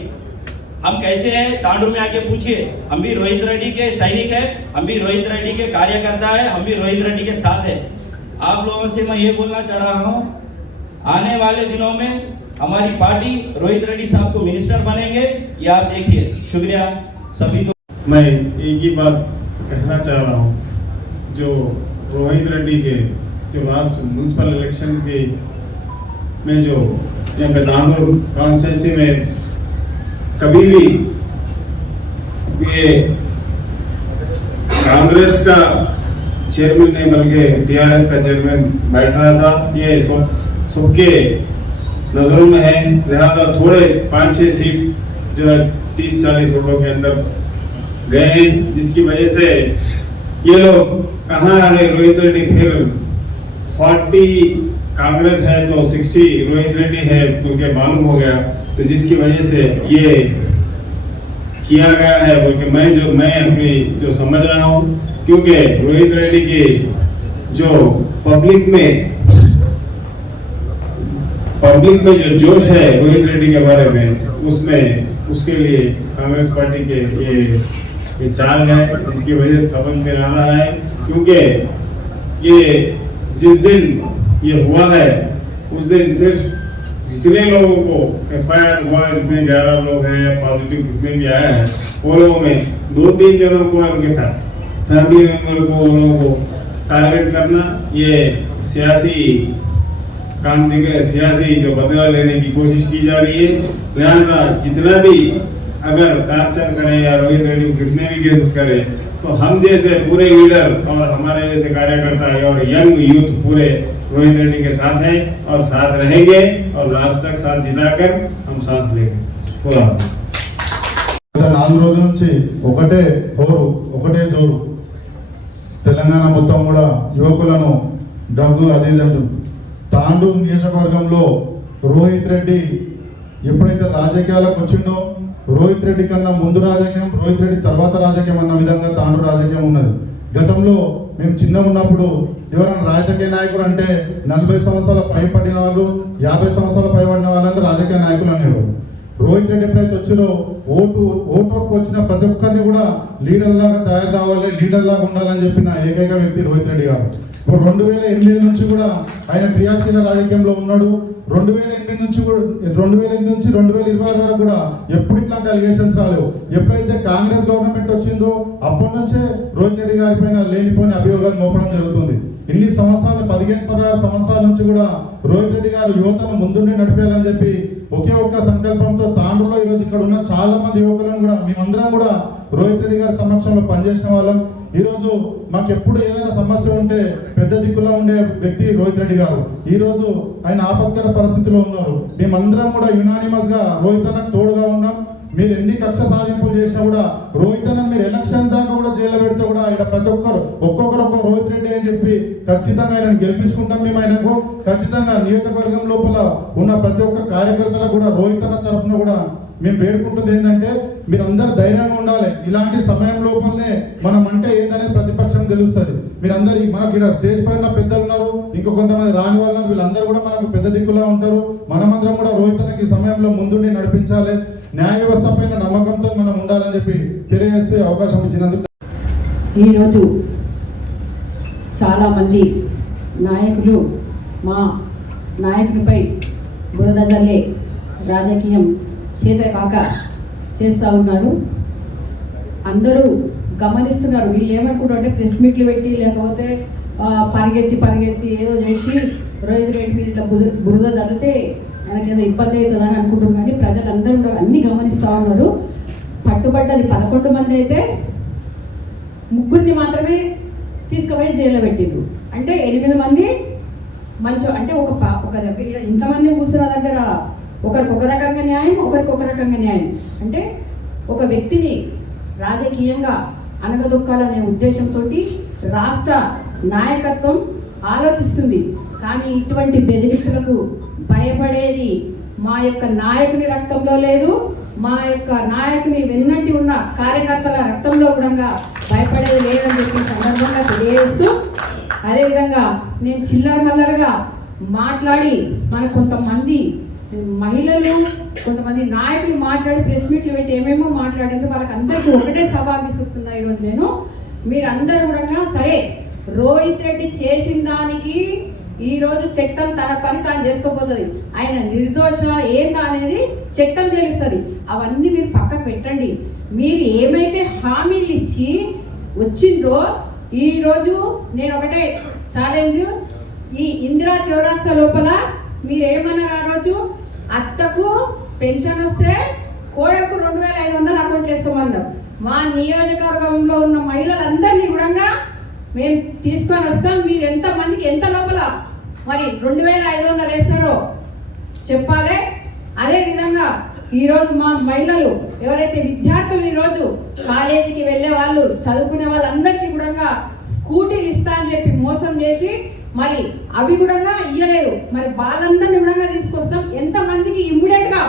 हम कैसे हैं तांडूर में आके पूछिए, हम भी रोहित रेड्डी के सैनिक है, हम भी रोहित रेड्डी के कार्यकर्ता है, हम भी रोहित रेड्डी के साथ है। आप लोगों से मैं ये बोलना चाह रहा हूँ आने वाले दिनों में हमारी पार्टी रोहित रेड्डी साहब को मिनिस्टर बनेंगे, ये आप देखिए। शुक्रिया सभी। तो मैं एक ही बात कहना चाह रहा हूँ, जो रोहित रेड्डी के जो लास्ट म्यूनसिपल इलेक्शन के में जो यहाँ पे तांडूर कॉन्स्टिट्यूंसी में कभी भी ये कांग्रेस का चेयरमैन नहीं बल्कि टीआरएस का चेयरमैन बैठ रहा था, ये सबके नजरों में है। लिहाजा थोड़े 5-6 सीट्स जो है 30-40 वोटों के अंदर गए हैं, जिसकी वजह से ये लोग कहाँ आ गए। रोहित रेड्डी फिर 40 कांग्रेस है तो 60 रोहित रेड्डी है उनके मालूम हो गया, तो जिसकी वजह से ये किया गया है बोल के मैं अपनी जो समझ रहा हूँ। क्योंकि रोहित रेड्डी की जो पब्लिक में जो जोश है रोहित रेड्डी के बारे में, उसमें उसके लिए कांग्रेस पार्टी के ये चाल है, जिसकी वजह से समझ में आ रहा है। क्योंकि ये जिस दिन ये हुआ है उस दिन सिर्फ जितने लोगों को FIR हुआ, इसमें 11 लोग हैं या पॉजिटिव जितने भी आए हैं, वो लोगों में 2-3 जनों को उनके फैमिली मेंबर को उन लोगों को टारगेट करना, ये सियासी काम सियासी जो बदला लेने की कोशिश की जा रही है। लिहाजा जितना भी अगर टार्चर करें या रोहित रेड्डी को कितने भी केसेस करें, तो हम जैसे पूरे लीडर और हमारे जैसे कार्यकर्ता और यंग यूथ पूरे रोहित रेड्डी के साथ हैं और साथ रहेंगे और लास्ट तक साथ जिताकर हम सांस लेंगे। पूरा 4 రోజుల నుంచి ఒకటే జోరు తెలంగాణ మొత్తం కూడా యువకులను డ్రగ్గు అది తాండూరు నియోజకవర్గంలో రోహిత్ రెడ్డి ఎప్పుడైతే రాజకీయాలకు వచ్చిండో, రోహిత్ రెడ్డి కన్నా ముందు రాజకీయం, రోహిత్ రెడ్డి తర్వాత రాజకీయం అన్న విధంగా తాండూరు రాజకీయం ఉన్నది. గతంలో మేము చిన్న ఉన్నప్పుడు ఎవరైనా రాజకీయ నాయకుడు అంటే 40 సంవత్సరాల పైబడిన వాళ్ళు, 50 సంవత్సరాల పైబడిన వాళ్ళని రాజకీయ నాయకులు అనేవారు. రోహిత్ రెడ్డి ఎప్పుడైతే వచ్చినో ఓటుకు వచ్చిన ప్రతి ఒక్కరిని కూడా లీడర్ లాగా తయారు కావాలి, లీడర్ లాగా ఉండాలని చెప్పిన ఏకైక వ్యక్తి రోహిత్ రెడ్డి గారు. ఇప్పుడు 2008 నుంచి కూడా ఆయన క్రియాశీల రాజకీయంలో ఉన్నాడు. 2008 నుంచి 2020 వరకు కూడా ఎప్పుడు ఇట్లాంటి అలిగేషన్స్ రాలేవు. ఎప్పుడైతే కాంగ్రెస్ గవర్నమెంట్ వచ్చిందో అప్పటి నుంచే రోహిత్ రెడ్డి గారి పైన లేనిపోయిన అభియోగాలు మోపడం జరుగుతుంది. ఇన్ని సంవత్సరాలు 15-16 సంవత్సరాల నుంచి కూడా రోహిత్ రెడ్డి గారు యువతను ముందుండి నడిపేయాలని చెప్పి ఒకే ఒక్క సంకల్పంతో తాండూరులో ఈరోజు ఇక్కడ ఉన్న చాలా మంది యువకులను కూడా మేమందరం కూడా రోహిత్ రెడ్డి గారి సమక్షంలో పనిచేసిన వాళ్ళం. ఈరోజు మాకు ఎప్పుడు ఏదైనా సమస్య ఉంటే పెద్ద దిక్కులా ఉండే వ్యక్తి రోహిత్ రెడ్డి గారు. ఈరోజు ఆయన ఆపత్కర పరిస్థితిలో ఉన్నారు. మేమందరం కూడా యునానిమస్ గా రోహిత్ అన్నకు తోడుగా ఉన్నాం. మీరు ఎన్ని కక్ష సాధింపులు చేసినా కూడా రోహిత్ అన్న మీరు ఎలక్షన్ దాకా కూడా జైల్లో పెడితే కూడా ఇక్కడ ప్రతి ఒక్కొక్కరు రోహిత్ రెడ్డి అని చెప్పి ఖచ్చితంగా ఆయనను గెలిపించుకుంటాం. మేము ఆయనకు ఖచ్చితంగా నియోజకవర్గం లోపల ఉన్న ప్రతి ఒక్క కార్యకర్తలకు కూడా రోహిత్ అన్న తరఫున కూడా మేము వేడుకుంటుంది ఏంటంటే మీరందరూ ధైర్యంగా ఉండాలి. ఇలాంటి సమయం లోపలనే మనం అంటే ఏందనేది ప్రతిపక్షం తెలుస్తుంది. మీరందరూ మనకు ఇక్కడ స్టేజ్ పైన పెద్దలు ఉన్నారు, ఇంకో కొంతమంది రాని వాళ్ళు, వీళ్ళందరూ కూడా మనకు పెద్ద దిక్కులా ఉంటారు. మనమందరం కూడా రోహిత్ అన్నకి ఈ సమయంలో ముందుండి నడిపించాలి. న్యాయ వ్యవస్థ పైన నమ్మకంతో మనం ఉండాలని చెప్పి తెలియజేసే అవకాశం ఇచ్చినందుకు ఈరోజు చాలామంది నాయకులు మా నాయకులపై బురద జల్లే రాజకీయం చేత కాక చేస్తూ ఉన్నారు. అందరూ గమనిస్తున్నారు. వీళ్ళు ఏమనుకుంటారంటే ప్రెస్ మీట్లు పెట్టి లేకపోతే పరిగెత్తి ఏదో చేసి రోహిత్ రెడ్డి మీద ఇట్లా బురద జల్లితే ఆయనకి ఏదో ఇబ్బంది అవుతుందని అనుకుంటున్నారు. కానీ ప్రజలందరూ కూడా అన్ని గమనిస్తూ ఉన్నారు. పట్టుబడ్డది 11 మంది అయితే 3 మాత్రమే తీసుకుపోయి జైల్లో పెట్టిండ్రు. అంటే 8 మంది మంచి అంటే ఒక దగ్గర ఇంతమంది కూర్చున్న దగ్గర ఒకరికి ఒక రకంగా న్యాయం, ఒకరికి ఒక రకంగా న్యాయం. అంటే ఒక వ్యక్తిని రాజకీయంగా అనగదొక్కాలనే ఉద్దేశంతో రాష్ట్ర నాయకత్వం ఆలోచిస్తుంది. కానీ ఇటువంటి బెదిరింపులకు భయపడేది మా యొక్క నాయకుని రక్తంలో లేదు, మా యొక్క నాయకుని వెన్నంటి ఉన్న కార్యకర్తల రక్తంలో కూడా భయపడేది లేదని చెప్పి సందర్భంగా తెలియజేస్తూ, అదేవిధంగా నేను చిల్లర మల్లరగా మాట్లాడి మన కొంతమంది మహిళలు కొంతమంది నాయకులు మాట్లాడి ప్రెస్ మీట్లు పెట్టి ఏమేమో మాట్లాడిండ్రు. వాళ్ళకి అందరికీ ఒకటే సవాల్ విసురుతున్నా ఈరోజు నేను, మీరందరూ కూడా సరే రోహిత్ రెడ్డి చేసిన దానికి ఈరోజు చట్టం తన పని తాను చేసుకోబోతుంది. ఆయన నిర్దోష ఏందా అనేది చట్టం తెలుస్తుంది. అవన్నీ మీరు పక్కకు పెట్టండి. మీరు ఏమైతే హామీలు ఇచ్చి వచ్చిండ్రో ఈరోజు నేను ఒకటే ఛాలెంజ్, ఈ ఇందిరా చౌరాస్తా లోపల మీరేమన్నారు, ఆ రోజు అత్తకు పెన్షన్ వస్తే కోడలకు 2500 అకౌంట్లు వేస్తామన్నారు. మా నియోజకవర్గంలో ఉన్న మహిళలందరినీ కూడా మేము తీసుకొని వస్తాం. మీరు ఎంత మందికి ఎంత లోపల మరి 2500 వేస్తారో చెప్పాలి. అదేవిధంగా ఈరోజు మా మహిళలు ఎవరైతే విద్యార్థులు ఈరోజు కాలేజీకి వెళ్ళే వాళ్ళు చదువుకునే వాళ్ళందరికీ కూడా స్కూటీలు ఇస్తా అని చెప్పి మోసం చేసి మరి అవి కూడా ఇయ్యలేదు. మరి వాళ్ళందరినీ కూడా తీసుకొస్తాం. ఎంతమందికి ఇమ్మీడియట్గా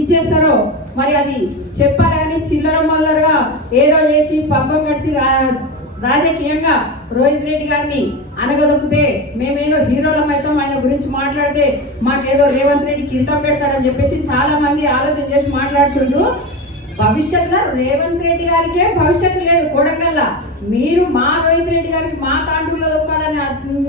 ఇచ్చేస్తారో మరి అది చెప్పాలి. కానీ చిల్లర మల్లరగా ఏదో చేసి పబ్బం కట్టి రాజకీయంగా రోహిత్ రెడ్డి గారిని అనగదొక్కితే మేమేదో హీరోలం అవుతాం, ఆయన గురించి మాట్లాడితే మాకేదో రేవంత్ రెడ్డి కిరీటం పెడతాడని చెప్పేసి చాలా మంది ఆలోచన చేసి మాట్లాడుతుండ్రు. భవిష్యత్తులో రేవంత్ రెడ్డి గారికే భవిష్యత్తు లేదు కొడంగల్లా. మీరు మా రోహిత్ రెడ్డి గారికి మా తాండూరులో దొక్కాలని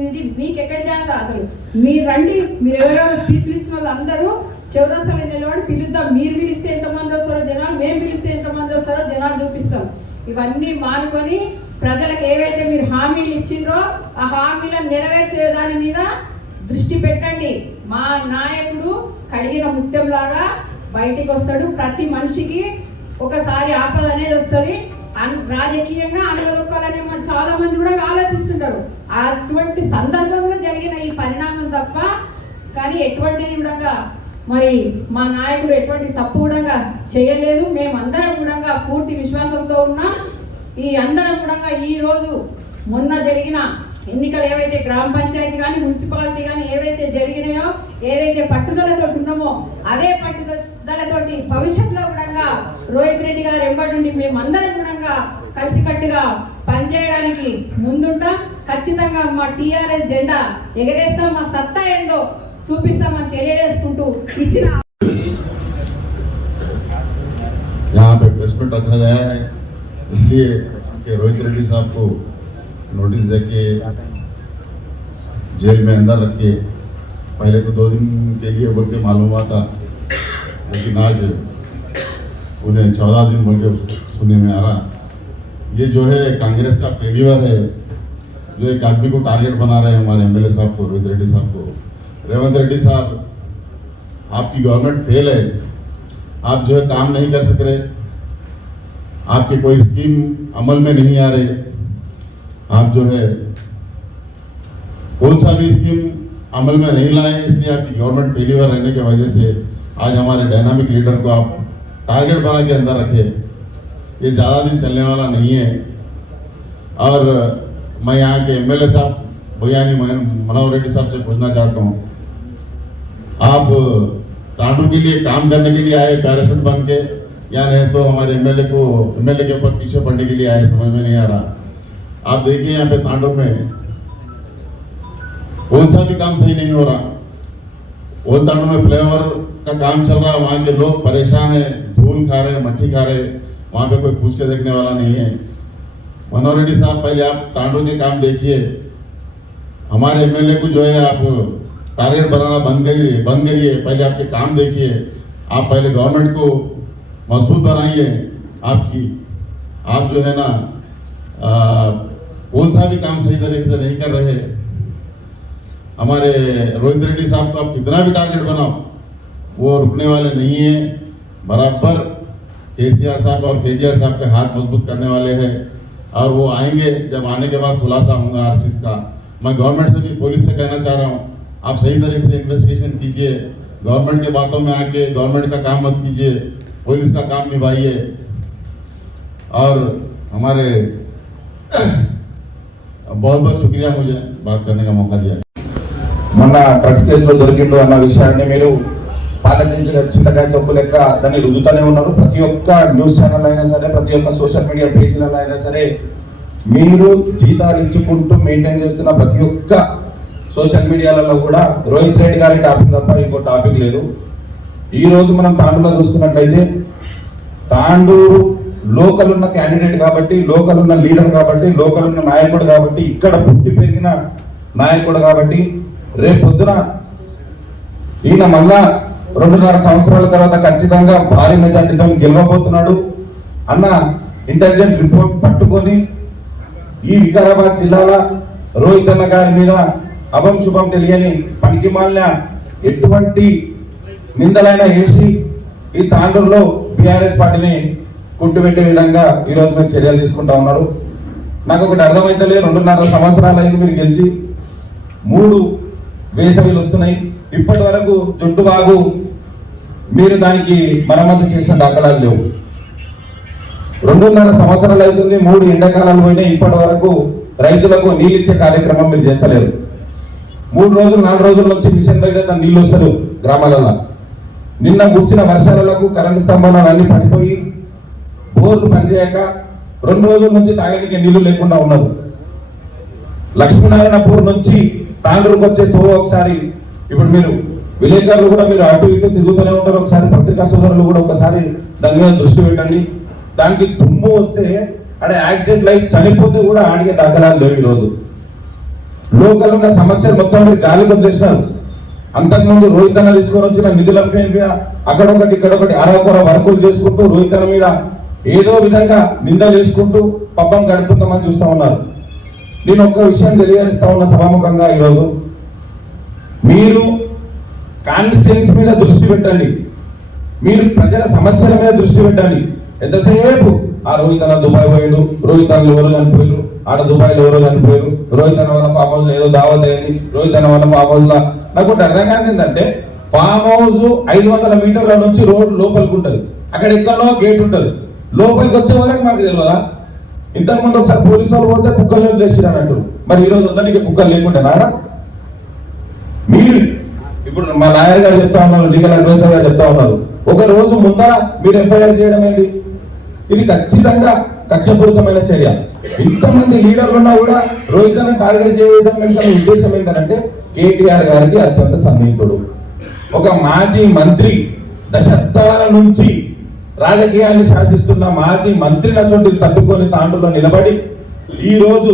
ఇది మీకు ఎక్కడ చేస్తా? అసలు మీరు రండి, మీరు ఎవరెవరు స్పీచ్లు ఇచ్చిన వాళ్ళు అందరూ చౌరస్తాలో నిలబడి పిలుద్దాం. మీరు పిలిస్తే ఎంతమంది వస్తారో జనాలు, మేము పిలిస్తే ఎంతమంది వస్తారో జనాలు చూపిస్తాం. ఇవన్నీ మానుకొని ప్రజలకు ఏవైతే మీరు హామీలు ఇచ్చిండ్రో ఆ హామీలను నెరవేర్చే దాని మీద దృష్టి పెట్టండి. మా నాయకుడు కడిగిన ముత్యంలాగా బయటికి వస్తాడు. ప్రతి మనిషికి ఒకసారి ఆపద అనేది వస్తుంది. రాజకీయంగా అనగదొక్కాలనే చాలా మంది కూడా ఆలోచిస్తుంటారు. అటువంటి సందర్భంలో జరిగిన ఈ పరిణామం తప్ప కానీ ఎటువంటిది కూడా మరి మా నాయకుడు ఎటువంటి తప్పు కూడా చేయలేదు. మేమందరం కూడా పూర్తి విశ్వాసంతో ఉన్నాం. ఈ అందరం కూడా ఈ రోజు మొన్న జరిగిన ఎన్నికలు ఏవైతే గ్రామ పంచాయతీ కానీ మున్సిపాలిటీ కానీ ఏవైతే జరిగినాయో, ఏదైతే పట్టుదలతో ఉన్నామో అదే పట్టుదలతోటి భవిష్యత్తులో కూడా రోహిత్ రెడ్డి గారు ఎంబడి మేమందరం కూడా కలిసికట్టుగా పనిచేయడానికి ముందుంటాం. ఖచ్చితంగా మా టీఆర్ఎస్ జెండా ఎగరేస్తాం. మా సత్తా ఏందో చూపిస్తామని తెలియజేసుకుంటూ ఇచ్చిన यहाँ पे प्रेस मीट रखा गया है, इसलिए कि रोहित रेड्डी साहब को नोटिस देके जेल में अंदर रख के, पहले तो 2 दिन के लिए बोल के मालूम हुआ था, लेकिन आज उन्हें 14 दिन बोल के सुनने में आ रहा। ये जो है कांग्रेस का फेल्यूर है, जो एक आदमी को टारगेट बना रहे हैं हमारे एमएलए साहब को, रोहित रेड्डी साहब को। रेवंत रेड्डी साहब, आपकी गवर्नमेंट फेल है, आप जो है काम नहीं कर सक रहे, आपकी कोई स्कीम अमल में नहीं आ रहे, आप जो है कौन सा भी स्कीम अमल में नहीं लाए, इसलिए आपकी गवर्नमेंट फेल्यूर रहने की वजह से आज हमारे डायनामिक लीडर को आप टारगेट बना के अंदर रखे। ये ज़्यादा दिन चलने वाला नहीं है। और मैं यहाँ के एमएलए साहब भैयानी मनोहर रेड्डी साहब से पूछना चाहता हूँ, आप तांडू के लिए काम करने के लिए आए पैराशूट बन के, या नहीं तो हमारे एमएलए के ऊपर पीछे पड़ने के लिए आए, समझ में नहीं आ रहा। आप देखिए यहाँ पे तांडू में कौन सा भी काम सही नहीं हो रहा। वो तांडू में फ्लाईओवर का काम चल रहा है, वहाँ के लोग परेशान है, धूल खा रहे, मट्टी खा रहे, वहाँ पे कोई पूछ के देखने वाला नहीं है। मनोहर रेड्डी साहब, पहले आप तांडू के काम देखिए। हमारे एमएलए को जो है आप टारगेट बनाना बंद करिए। पहले आपके काम देखिए। आप पहले गवर्नमेंट को मजबूत बनाइए आपकी। आप जो है ना कौन सा भी काम सही तरीके से नहीं कर रहे। हमारे रोहित रेड्डी साहब को आप कितना भी टारगेट बनाओ, वो रुकने वाले नहीं है। बराबर केसीआर साहब और केटीआर साहब के हाथ मजबूत करने वाले हैं, और वो आएंगे। जब आने के बाद खुलासा होगा हर चीज़ का। मैं गवर्नमेंट से भी, पुलिस से कहना चाह रहा हूँ, आप सही तरीके से इन्वेस्टिगेशन कीजिए। गवर्नमेंट के बातों में आके गवर्नमेंट का काम मत कीजिए, पुलिस का काम निभाइए। और हमारे बहुत बहुत शुक्रिया मुझे बात करने का मौका दिया। మొన్న డ్రగ్స్ కేసులో దొరికిండు అన్న విషయాన్ని మీరు పాలకించి చింతకాయ తొక్కు లెక్క దాన్ని రుద్దుతూనే ఉన్నారు. ప్రతి ఒక్క న్యూస్ ఛానల్ అయినా సరే, ప్రతి ఒక్క సోషల్ మీడియా పేజీలలో అయినా సరే, మీరు జీతాలు ఇచ్చుకుంటూ మెయింటైన్ చేస్తున్న ప్రతి ఒక్క సోషల్ మీడియాలలో కూడా రోహిత్ రెడ్డి గారి టాపిక్ తప్ప ఇంకో టాపిక్ లేదు. ఈ రోజు మనం తాండూరులో చూసుకున్నట్లయితే, తాండూరు లోకల్ ఉన్న క్యాండిడేట్ కాబట్టి, లోకల్ ఉన్న లీడర్ కాబట్టి, లోకల్ ఉన్న నాయకుడు కాబట్టి, ఇక్కడ పుట్టి పెరిగిన నాయకుడు కాబట్టి, రేపు పొద్దున ఈయన మళ్ళా 2.5 సంవత్సరాల తర్వాత ఖచ్చితంగా భారీ మెజార్టీతో గెలవబోతున్నాడు అన్న ఇంటెలిజెంట్ రిపోర్ట్ పట్టుకొని ఈ వికారాబాద్ జిల్లాల రోహిత్ అన్న గారి మీద అభం శుభం తెలియని పనికిమాలిన ఎటువంటి నిందలైనా వేసి ఈ తాండూరులో బీఆర్ఎస్ పార్టీని కుంటుపెట్టే విధంగా ఈరోజు మీరు చర్యలు తీసుకుంటా ఉన్నారు. నాకు ఒకటి అర్థమైతలే, 2.5 సంవత్సరాలు అయింది మీరు గెలిచి, 3 వేసవిలు వస్తున్నాయి. ఇప్పటి వరకు జుట్టువాగు మీరు దానికి మరమ్మతు చేసిన దాఖలాలు లేవు. 2.5 సంవత్సరాలు అవుతుంది, 3 ఎండాకాలాలు పోయినాయి. ఇప్పటి వరకు రైతులకు నీళ్ళు ఇచ్చే కార్యక్రమం మీరు చేస్తలేరు. 3 రోజులు 4 రోజుల నుంచి మిషన్ దగ్గర నీళ్ళు వస్తారు గ్రామాలలో. నిన్న కూర్చిన వర్షాలకు కరెంటు స్తంభాలు అన్నీ పడిపోయి బోర్లు పనిచేయక 2 రోజుల నుంచి తాగడానికి నీళ్లు లేకుండా ఉన్నారు. లక్ష్మీనారాయణపూర్ నుంచి తాండూరుకు వచ్చే తోవ ఒకసారి, ఇప్పుడు మీరు విలేకరులు కూడా మీరు అటు ఇటు తిరుగుతూనే ఉంటారు, ఒకసారి పత్రికా సోదరులు కూడా ఒకసారి దాని మీద దృష్టి పెట్టండి. దానికి దుమ్ము వస్తే అక్కడ యాక్సిడెంట్లు అయి చనిపోతే కూడా ఆడిగే దాఖలాలు లేవు. ఈరోజు లోకల్ ఉన్న సమస్యలు మొత్తం మీరు గాలికి వదిలేసినారు. అంతకుముందు రోహిత్ అన్న తీసుకొని వచ్చిన నిధుల మీద అక్కడొకటి ఇక్కడొకటి అరకొర వర్కులు చేసుకుంటూ రోహిత్ అన్న మీద ఏదో విధంగా నింద చేసుకుంటూ పబ్బం గడుపుతామని చూస్తా ఉన్నారు. నేను ఒక్క విషయం తెలియజేస్తా ఉన్న సభాముఖంగా, ఈరోజు మీరు కాన్స్టిట్యున్సీ మీద దృష్టి పెట్టండి, మీరు ప్రజల సమస్యల మీద దృష్టి పెట్టండి. ఎంతసేపు ఆ రోహిత్ అన్న దుబాయ్ పోయాడు, రోహిత్ అన్నలు ఎవరో చనిపోయారు, ఆడ దుబాయ్లో ఎవరో చనిపోయారు, రోహిత్ అన్న వాళ్ళ ఫామ్ హౌస్ ఏదో దావత్ అయింది, రోహిత్ అన్న వాళ్ళ ఫామ్ హౌస్ లా. నాకు ఒకటి అర్థం కాదు ఏంటంటే, ఫామ్ హౌస్ 500 మీటర్ల నుంచి రోడ్ లోపలికి ఉంటుంది, అక్కడ ఎక్కడో గేట్ ఉంటుంది, లోపలికి వచ్చే వరకు మాకు తెలియదా? ఇంతకుముందు ఒకసారి పోలీసు వాళ్ళు పోతే కుక్కలు నీళ్ళు తెచ్చిరు అన్నట్టు, మరి ఈరోజు వద్దనికి కుక్కలు లేకుంటే నాడ. మీరు ఇప్పుడు మా లాయర్ గారు చెప్తా ఉన్నారు, లీగల్ అడ్వైజర్ గారు చెప్తా ఉన్నారు, ఒక రోజు ముందర మీరు ఎఫ్ఐఆర్ చేయడం ఏంటి? ఇది ఖచ్చితంగా కక్షపూరితమైన చర్య. ఇంతమంది లీడర్లు ఉన్నా కూడా రోహిత్ అన్న టార్గెట్ చేయడం వెనుక ఉద్దేశం ఏంటంటే, కేటీఆర్ గారికి అత్యంత సన్నిహితుడు, ఒక మాజీ మంత్రి, దశాబ్దాల నుంచి రాజకీయాన్ని శాసిస్తున్న మాజీ మంత్రి నటువంటి తట్టుకొని తాండూరులో నిలబడి ఈ రోజు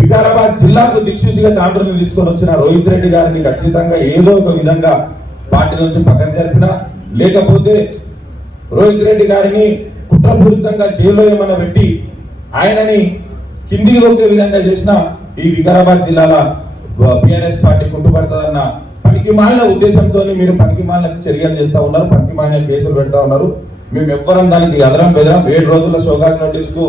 వికారాబాద్ జిల్లాకు దిక్సూచిగా తాండూరుని తీసుకొని వచ్చిన రోహిత్ రెడ్డి గారిని ఖచ్చితంగా ఏదో ఒక విధంగా పార్టీ నుంచి పక్కకు జరిపినా, లేకపోతే రోహిత్ రెడ్డి గారిని కుట్రపూరితంగా జైల్లో ఏమన్నా పెట్టి ఆయనని కిందికి దొరికే విధంగా చేసిన ఈ వికారాబాద్ జిల్లాల బీఆర్ఎస్ పార్టీ కుంటుపడుతుందన్న పనికిమాలిన ఉద్దేశంతో మీరు పనికిమాలిన చర్యలు చేస్తూ ఉన్నారు, పనికిమాలిన కేసులు పెడతా ఉన్నారు. మేము ఎవ్వరం దానికి అదరం బెదరం. 7 రోజుల షోకాజ్ నోటీస్ కు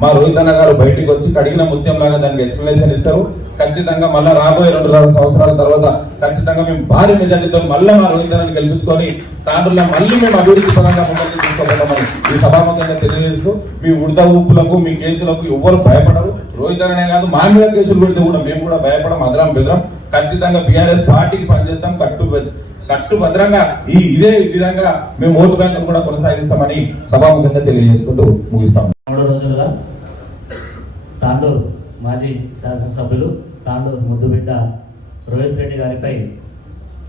మా రోహిత్ అన్న గారు బయటికి వచ్చి కడిగిన ముత్యం లాగా దానికి ఎక్స్ప్లెనేషన్ ఇస్తారు. ఖచ్చితంగా మళ్ళీ రాబోయే 2.5 సంవత్సరాల తర్వాత ఖచ్చితంగా మేము భారీ మెజార్టీతో మళ్ళీ మా రోహిత్ అన్నని గెలిపించుకొని తాండూరులో మళ్ళీ మేము అభివృద్ధి పరంగా ముందుకు తీసుకోబోతామని ఈ సభాముఖంగా తెలియజేస్తూ, మీ ఉడత ఊపులకు మీ కేసులకు ఎవ్వరు భయపడరు. రోహిత్ అన్ననే కాదు, మా మీద కేసులు పెడితే కూడా మేము కూడా భయపడం, అదరం బెదరం. ఖచ్చితంగా బీఆర్ఎస్ పార్టీకి పనిచేస్తాం, కట్టుభద్రంగా ఇదే విధంగా మేము ఓటు బ్యాంకును కూడా కొనసాగిస్తామని సభాముఖంగా తెలియజేసుకుంటూ ముగిస్తాం. 3 రోజులుగా తాండూరు మాజీ శాసనసభ్యులు తాండూరు ముద్దుబిడ్డ రోహిత్ రెడ్డి గారిపై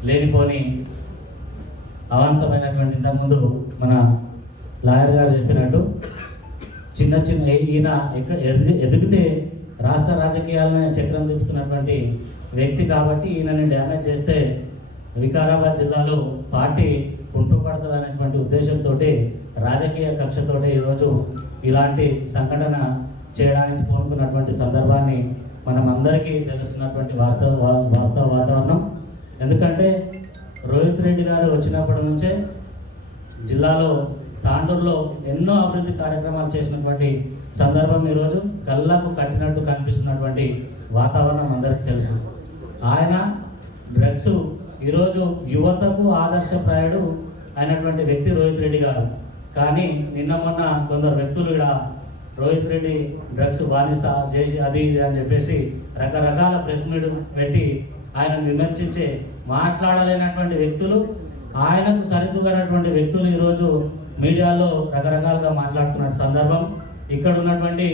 లేనిపోని అవాంతమైనటువంటి ఇంతకుముందు మన లాయర్ గారు చెప్పినట్టు చిన్న ఈయన ఎదిగితే రాష్ట్ర రాజకీయాలను చక్రం తిప్పుతున్నటువంటి వ్యక్తి కాబట్టి ఈయనని డ్యామేజ్ చేస్తే వికారాబాద్ జిల్లాలో పార్టీ కుంటుపడుతుంది అనేటువంటి ఉద్దేశంతో రాజకీయ కక్షతో ఈరోజు ఇలాంటి సంఘటన చేయడానికి పూనుకున్నటువంటి సందర్భాన్ని మనం అందరికీ తెలుస్తున్నటువంటి వాస్తవ వాతావరణం. ఎందుకంటే రోహిత్ రెడ్డి గారు వచ్చినప్పటి నుంచే జిల్లాలో తాండూరులో ఎన్నో అభివృద్ధి కార్యక్రమాలు చేసినటువంటి సందర్భం ఈరోజు కళ్ళకు కట్టినట్టు కనిపిస్తున్నటువంటి వాతావరణం అందరికీ తెలుసు. ఆయన డ్రగ్స్ ఈరోజు యువతకు ఆదర్శప్రాయుడు అయినటువంటి వ్యక్తి రోహిత్ రెడ్డి గారు. కానీ నిన్న మొన్న కొందరు వ్యక్తులు ఇక్కడ రోహిత్ రెడ్డి డ్రగ్స్ బానిస చేసి అది ఇది అని చెప్పేసి రకరకాల ప్రెస్ మీట్ పెట్టి ఆయన విమర్శించే మాట్లాడలేనటువంటి వ్యక్తులు, ఆయనకు సరితూగనటువంటి వ్యక్తులు ఈరోజు మీడియాలో రకరకాలుగా మాట్లాడుతున్న సందర్భం. ఇక్కడ ఉన్నటువంటి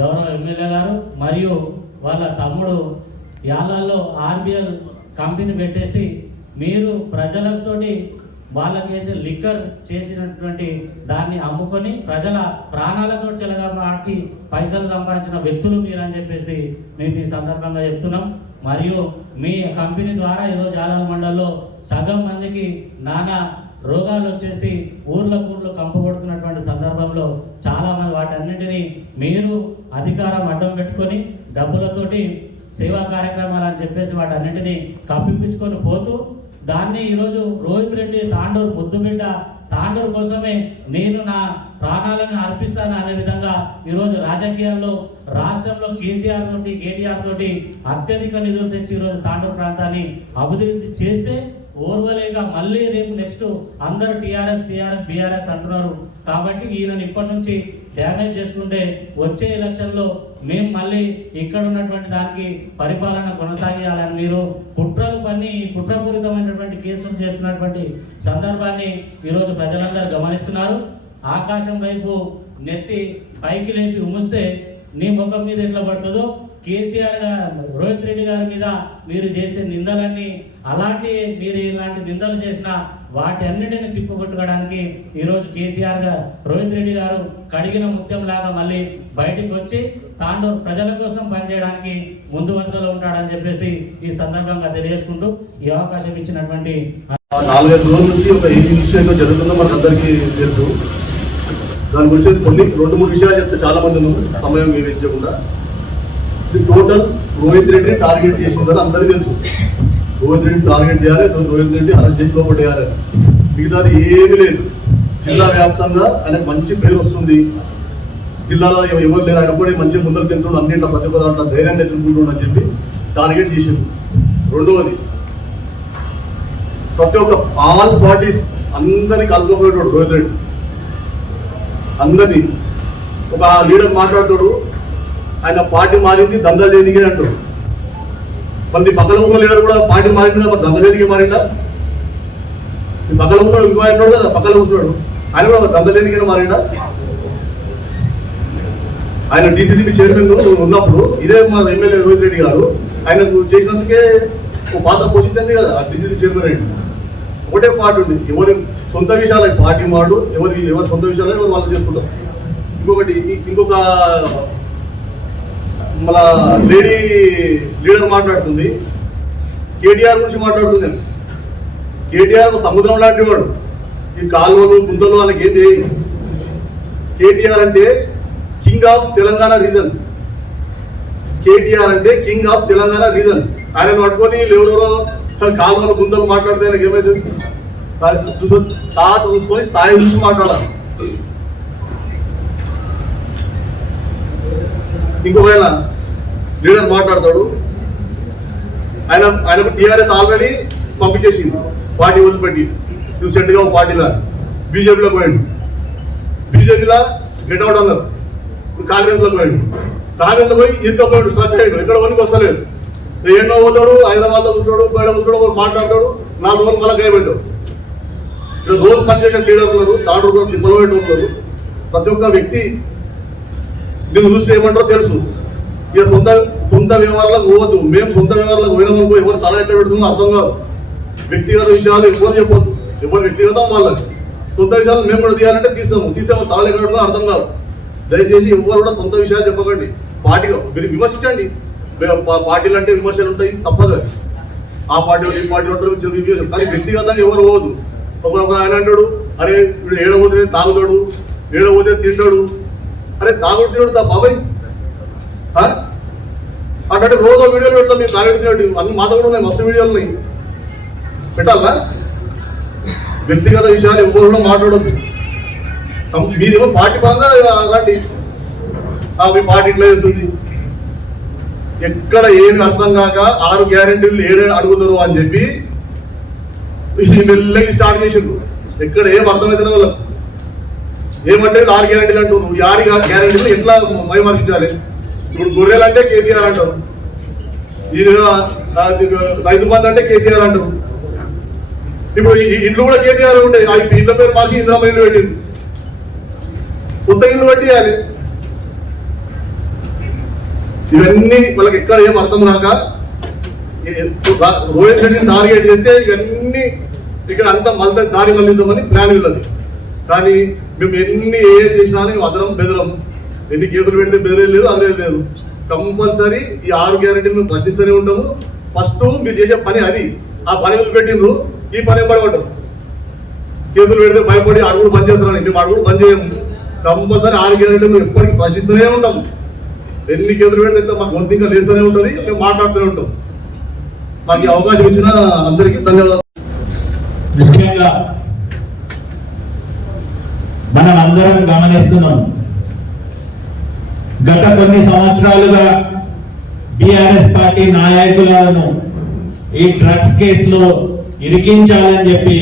గౌరవ ఎమ్మెల్యే గారు మరియు వాళ్ళ తమ్ముడు యాలాల్లో ఆర్బిఎల్ కంపెనీ పెట్టేసి మీరు ప్రజలతోటి వాళ్ళకైతే లిక్కర్ చేసినటువంటి దాన్ని అమ్ముకొని ప్రజల ప్రాణాలతో చెలగాటి పైసలు సంపాదించిన వ్యక్తులు మీరు అని చెప్పేసి మేము ఈ సందర్భంగా చెప్తున్నాం. మరియు మీ కంపెనీ ద్వారా ఈరోజు యాలాల మండలంలో సగం మందికి నానా రోగాలు వచ్చేసి ఊర్లకు కంపగొడుతున్నటువంటి సందర్భంలో చాలామంది వాటన్నింటినీ మీరు అధికారం అడ్డం పెట్టుకొని డబ్బులతోటి సేవా కార్యక్రమాలు అని చెప్పేసి వాటన్నింటినీ కప్పిపించుకొని పోతూ దాన్ని ఈరోజు రోహిత్ రెడ్డి తాండూరు ముద్దుబిడ్డ, తాండూరు కోసమే నేను నా ప్రాణాలను అర్పిస్తాను అనే విధంగా ఈరోజు రాజకీయాల్లో రాష్ట్రంలో కేసీఆర్ తోటి కేటీఆర్ తోటి అత్యధిక నిధులు తెచ్చి ఈరోజు తాండూరు ప్రాంతాన్ని అభివృద్ధి చేస్తే ఓర్వలేక మళ్ళీ రేపు నెక్స్ట్ అందరూ టీఆర్ఎస్ బీఆర్ఎస్ అంటున్నారు. కాబట్టి ఈయనని ఇప్పటి నుంచి డ్యామేజ్ చేసుకుంటే వచ్చే ఎలక్షన్లో మేము మళ్ళీ ఇక్కడ ఉన్నటువంటి దానికి పరిపాలన కొనసాగించాలని మీరు కుట్రలు పన్ని కుట్రపూరితమైనటువంటి కేసులు చేస్తున్నటువంటి సందర్భాన్ని ఈరోజు ప్రజలందరూ గమనిస్తున్నారు. ఆకాశం వైపు నెత్తి పైకి లేపి ఉమ్మిస్తే నీ ముఖం మీద ఎట్లా పడుతుందో కేసీఆర్ గారు రోహిత్ రెడ్డి గారి మీద మీరు చేసే నిందలన్నీ అలాంటి మీరు ఇలాంటి నిందలు చేసిన వాటి అన్నిటిని తిప్పుకొట్టుకోవడానికి ఈరోజు కేసీఆర్ గారు రోహిత్ రెడ్డి గారు కడిగిన ముత్యం లాగా మళ్ళీ బయటికి వచ్చి తాండూరు ప్రజల కోసం పనిచేయడానికి ముందు వరుసలో ఉంటాడని చెప్పేసి ఈ సందర్భంగా తెలియజేసుకుంటూ ఈ అవకాశం ఇచ్చినటువంటి 4-5 రోజుల నుంచి ఒక ఏ విషయం జరుగుతుందో మనకు అందరికీ తెలుసు. దాని గురించి 2-3 విషయాలు చెప్తే చాలా మంది సమయం వేయించకుండా టోటల్ రోహిత్ రెడ్డిని టార్గెట్ చేసిందని అందరికీ తెలుసు. రోహిత్ రెడ్డిని టార్గెట్ చేయాలి, రోహిత్ రెడ్డి అరెస్ట్ చేసి లోపడేయాలి, మిగతాది ఏమీ లేదు. జిల్లా వ్యాప్తంగా ఆయనకు మంచి పేరు వస్తుంది, జిల్లాలో ఎవరు లేరు, ఆయన కూడా మంచిగా ముందరికి వెళ్తుండు, అన్నింటి ప్రతి ఒక్క దాంట్లో ధైర్యంగా ఎదుర్కొంటుండు అని చెప్పి టార్గెట్ చేసిండు. రెండవది ప్రతి ఒక్క ఆల్ పార్టీస్ అందరినీ కలుపుకోపోయాడు రోహిత్ రెడ్డి. అందరినీ ఒక లీడర్ మాట్లాడుతాడు, ఆయన పార్టీ మారింది దందా దేనికి అంటాడు. మరి పక్కన ఉన్న లీడర్ కూడా పార్టీ మారింది కదా, దందా దేనికి మారిందా? పక్కన ఉన్నాడు ఇంకో ఆయన కదా, పక్కన ఉంటున్నాడు, ఆయన కూడా దందా దేనికి మారిందా? ఆయన డీసీసీబీ చైర్మన్ ఉన్నప్పుడు ఇదే మా ఎమ్మెల్యే రోహిత్ రెడ్డి గారు ఆయన చేసినందుకే ఒక పాత్ర పోషించింది కదా డీసీసీ చైర్మన్ అయింది. ఒకటే పార్టీ ఉంది, ఎవరి సొంత విషయాలు పార్టీ మాడు, ఎవరి సొంత విషయాలు ఎవరు వాళ్ళు చేసుకుంటారు. ఇంకొక మన లేడీ లీడర్ మాట్లాడుతుంది, కేటీఆర్ గురించి మాట్లాడుతుంది. కేటీఆర్ ఒక సముద్రం లాంటి వాడు, ఈ కాలువలు గుంతలు ఆయనకి ఏం చేయి. కేటీఆర్ అంటే king of Telangana reason. KTR అంటే కింగ్ ఆఫ్ తెలంగాణ రీజన్. ఆయన పట్టుకొని ఎవరెవరో కాలువలు గుంతలు మాట్లాడితే ఆయనకి ఏమైతుంది? చూసుకొని స్థాయి చూసి మాట్లాడాలి. ఇంకొకవేళ లీడర్ మాట్లాడతాడు, ఆయనకు టీఆర్ఎస్ ఆల్రెడీ పంపించేసింది పార్టీ వదిలిపెట్టి, నువ్వు సెట్గా ఒక పార్టీలా బీజేపీలో పోయాడు, బీజేపీలో గెట్అవుట్ అన్నారు, కాంగ్రెస్లో పోయాడు, కాంగ్రెస్లో పోయి ఇరుకపోయాడు, స్ట్రక్ అయ్యాడు, ఎక్కడ వనికి వస్తలేదు. ఎన్నో పోతాడు, హైదరాబాద్లో ఉంటాడు, బయట ఉంటాడు, మాట్లాడతాడు, 4 రోజులు మళ్ళీ గాయపడతాడు. రోజు పనిచేసే లీడర్ ఉన్నారు, తాడు కూడా తిప్పలు పెట్టి ఉన్నారు. ప్రతి ఒక్క వ్యక్తి దీన్ని చూసి ఏమంటారో తెలుసు. ఇక సొంత వ్యవహారాలకు పోవద్దు. మేము సొంత వ్యవహారాలకు పోయినామనుకో ఎవరు తల ఎక్కడ పెడుతున్నా అర్థం కాదు. వ్యక్తిగత విషయాలు ఎవరు చెప్పొద్దు, ఎవరు వ్యక్తిగతం వాళ్ళది. సొంత విషయాలు మేము కూడా తీయాలంటే తీసాము తల ఎక్కడ పెడుతున్నా అర్థం కాదు. దయచేసి ఎవరు కూడా సొంత విషయాలు చెప్పకండి. పార్టీగా మీరు విమర్శించండి, పార్టీలు అంటే విమర్శలు ఉంటాయి తప్పదు. ఆ పార్టీ ఈ పార్టీ ఉంటారు, కానీ వ్యక్తిగతంగా ఎవరు పోవద్దు. ఒక ఆయన అంటాడు, అరే వీడు ఏడవోతే తాగుతాడు, ఏడవోతే తింటాడు. అరే తాగుడు తినడు బాబాయ్ అంటే రోజు వీడియోలు పెడతాం, మీరు తాగుడు తినట్టు అన్ని మాతో కూడా ఉన్నాయి, మస్తు వీడియోలు ఉన్నాయి, పెట్టాలా? వ్యక్తిగత విషయాలు ఎవరు కూడా మాట్లాడద్దు. మీదేమో పార్టీ పరంగా రండి, మీ పార్టీ ఇట్లా చేస్తుంది, ఎక్కడ ఏమి అర్థం కాక 6 గ్యారెంటీలు 7 అడుగుతారు అని చెప్పి మెల్లగా స్టార్ట్ చేసిండ్రు. ఎక్కడ ఏం అర్థమవుతుంది వాళ్ళకి. ఏమంటే 6 గ్యారెంటీలు అంటారు. 6 గ్యారెంటీలు ఎట్లా మయమార్పించాలి? ఇప్పుడు గొర్రెలు అంటే కేసీఆర్ అంటారు, రైతు బంధు అంటే కేసీఆర్ అంటారు. ఇప్పుడు ఇండ్లు కూడా కేసీఆర్ ఉండే, ఆ ఇండ్ల పేరు మార్చి ఇందిరామ ఇల్లు పెట్టింది. కొత్త ఇల్లు పెట్టియాలి. ఇవన్నీ వాళ్ళకి ఎక్కడ ఏం అర్థం కాక రోహిత్ రెడ్డిని టార్గెట్ చేస్తే ఇవన్నీ ఇక్కడ అంతా మళ్ళీ దారి మళ్ళిద్దామని ప్లాన్ ఉన్నది. కానీ మేము ఎన్ని ఏ చేసినా మేము అదరం బెదరం, ఎన్ని కేసులు పెడితే బెదిరే లేదు, అదే లేదు. కంపల్సరీ ఈ 6 గ్యారెంటీలు మేము ప్రశ్నిస్తూనే ఉంటాము. ఫస్ట్ మీరు చేసే పని అది. ఆ పని పెట్టిండ్రు, ఈ పని పడగొట్టరు. కేసులు పెడితే భయపడి అడుగుడు బంద్ చేస్తున్నాను, మేము అడుగుడు బంద్ చేయము. కంపల్సరీ 6 గ్యారెంటీలు ఎప్పటికీ ప్రశ్నిస్తూనే ఉంటాము. ఎన్ని కేసులు పెడితే మాకు గొంతు ఇంకా లేస్తూనే ఉంటుంది, మేము మాట్లాడుతూనే ఉంటాం. మాకు ఈ అవకాశం ఇచ్చిన అందరికీ ధన్యవాదాలు. ముఖ్యంగా మనం అందరం గమనిస్తున్నాం, గత కొన్ని సంవత్సరాలుగా బీఆర్ఎస్ పార్టీ నాయకులను ఈ డ్రగ్స్ కేసులో ఇరికించాలని చెప్పి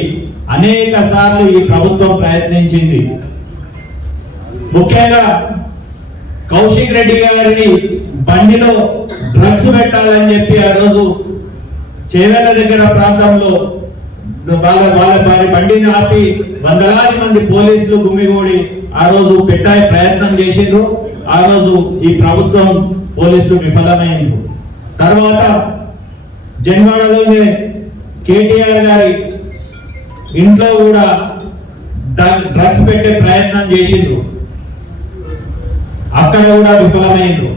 అనేక సార్లు ఈ ప్రభుత్వం ప్రయత్నించింది. ముఖ్యంగా కౌశిక్ రెడ్డి గారి బండిలో డ్రగ్స్ పెట్టాలని చెప్పి ఆ రోజు చేవెళ్ళ దగ్గర ప్రాంతంలో వారి బండిని ఆపి వందలాది మంది పోలీసులు గుమ్మిగూడి ఆ రోజు పెట్టే ప్రయత్నం చేసిండ్రు. ఆ రోజు ఈ ప్రభుత్వం పోలీసులు విఫలమైంది. తర్వాత జన్వాడలోనే కేటీఆర్ గారి ఇంట్లో కూడా డ్రగ్స్ పెట్టే ప్రయత్నం చేసిండ్రు, అక్కడ కూడా విఫలమైండ్రు.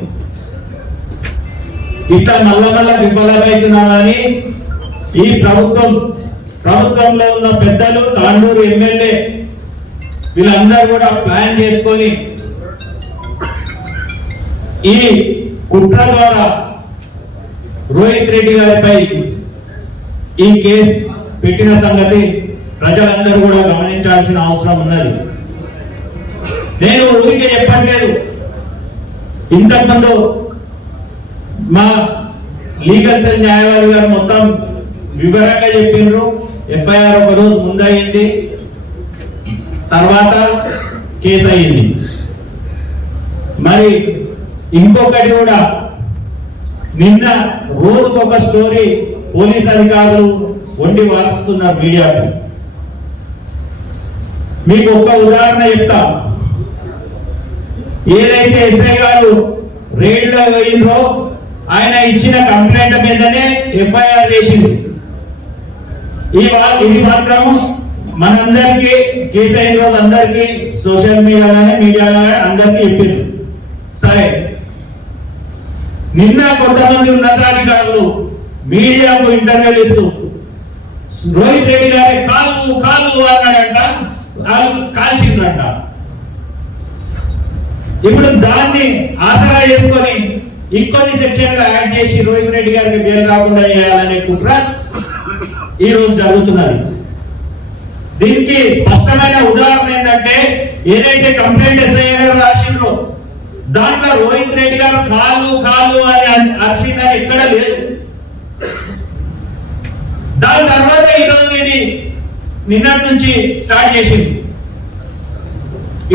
ఇట్లా నల్ల విఫలమవుతున్నామని ఈ ప్రభుత్వంలో ఉన్న పెద్దలు, తాండూరు ఎమ్మెల్యే వీళ్ళందరూ కూడా ప్లాన్ చేసుకొని ఈ కుట్ర ద్వారా రోహిత్ రెడ్డి గారిపై ఈ కేసు పెట్టిన సంగతి ప్రజలందరూ కూడా గమనించాల్సిన అవసరం ఉన్నది. నేను ఊరికే చెప్పట్లేదు. ఇంతకుముందు మా లీగల్ సెల్ న్యాయవాది గారు మొత్తం వివరంగా చెప్పిండ్రు. ఎఫ్ఐఆర్ ఒక రోజు ముందయింది, తర్వాత కేసు అయింది. మరి ఇంకొకటి కూడా, నిన్న రోజుకొక స్టోరీ పోలీస్ అధికారులు వండి వారుస్తున్నారు మీడియాకు. మీకు ఒక ఉదాహరణ చెప్తా. ఏదైతే ఎస్ఐ గారు రైడ్ లో పోయిండ్రో ఆయన ఇచ్చిన కంప్లైంట్ మీదనే ఎఫ్ఐఆర్ చేసింది. ఇది మాత్రం మనందరికీ కేసు అయిన రోజు అందరికీ సోషల్ మీడియాలో అందరికీ చెప్పింది. సరే, నిన్న కొంతమంది ఉన్నతాధికారులు మీడియాకు ఇంటర్వ్యూలు ఇస్తూ రోహిత్ రెడ్డి గారి కాలు అన్నాడంట, కాల్చిందంట. ఇప్పుడు దాన్ని ఆసరా చేసుకొని ఇంకొన్ని సెక్షన్లు యాడ్ చేసి రోహిత్ రెడ్డి గారికి బెయిల్ రాకుండా చేయాలనే కుట్ర ఈ రోజు జరుగుతున్నది. దీనికి స్పష్టమైన ఉదాహరణ ఏంటంటే, ఏదైతే కంప్లైంట్ ఎస్ఐ గారు రాసిండ్రో దాంట్లో రోహిత్ రెడ్డి గారు కాలు అని అరిచిందని ఎక్కడ లేదు. దాని తర్వాత ఈ రోజు ఇది నిన్నటి నుంచి స్టార్ట్ చేసింది.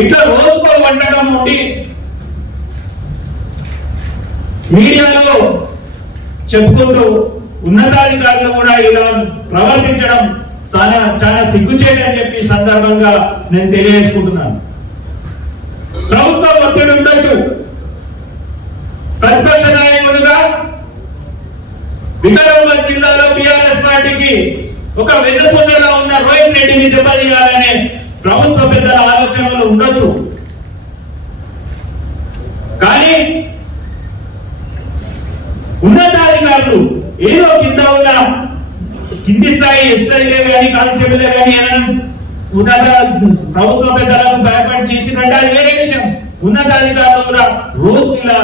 ఇట్లా రోజుకో వంటకం ఉండి మీడియాలో చెప్పుకుంటూ ఉన్నతాధికారులు కూడా ఇలా ప్రవర్తించడం చాలా సిగ్గుచేటు అని చెప్పి సందర్భంగా నేను తెలియజేసుకుంటున్నాను. ప్రభుత్వం ఒత్తిడి ఉండొచ్చు. ప్రతిపక్ష నాయకులుగా వికారాబాద్ జిల్లాలో బీఆర్ఎస్ పార్టీకి ఒక వెన్నుపూసలా ఉన్న రోహిత్ రెడ్డిని దెబ్బతీయాలనే ప్రభుత్వ పెద్దల ఆలోచనలు ఉండొచ్చు. కానీ ఉన్నతాధికారులు ఏదో కింద ఉన్న కింది స్థాయి ఎస్ఐలే కానీ కానిస్టేబుల్ కానీ ఉన్నత ప్రభుత్వ పెద్దలకు భయపడి చేసినట్టు అది వేరే విషయం. ఉన్నతాధికారులు కూడా రోజు ఇలా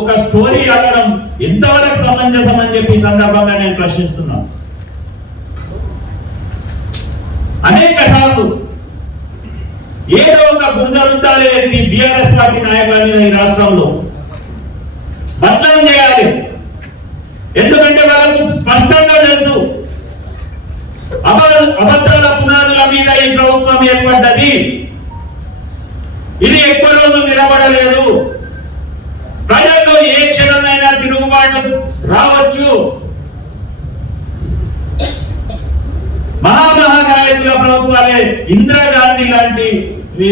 ఒక స్టోరీ అడగడం ఎంతవరకు సమంజసం అని చెప్పి సందర్భంగా నేను ప్రశ్నిస్తున్నాను. అనేక సార్లు ఏదో ఒక బురదరుద్దాలే బీఆర్ఎస్ పార్టీ నాయకుల మీద ఈ రాష్ట్రంలో బదలాం చేయాలి. ఎందుకంటే వాళ్ళకు స్పష్టంగా తెలుసు తిరుగుబాటు రావచ్చు. మహానాయకుల ప్రభుత్వాలే, ఇందిరాగాంధీ లాంటి ఈ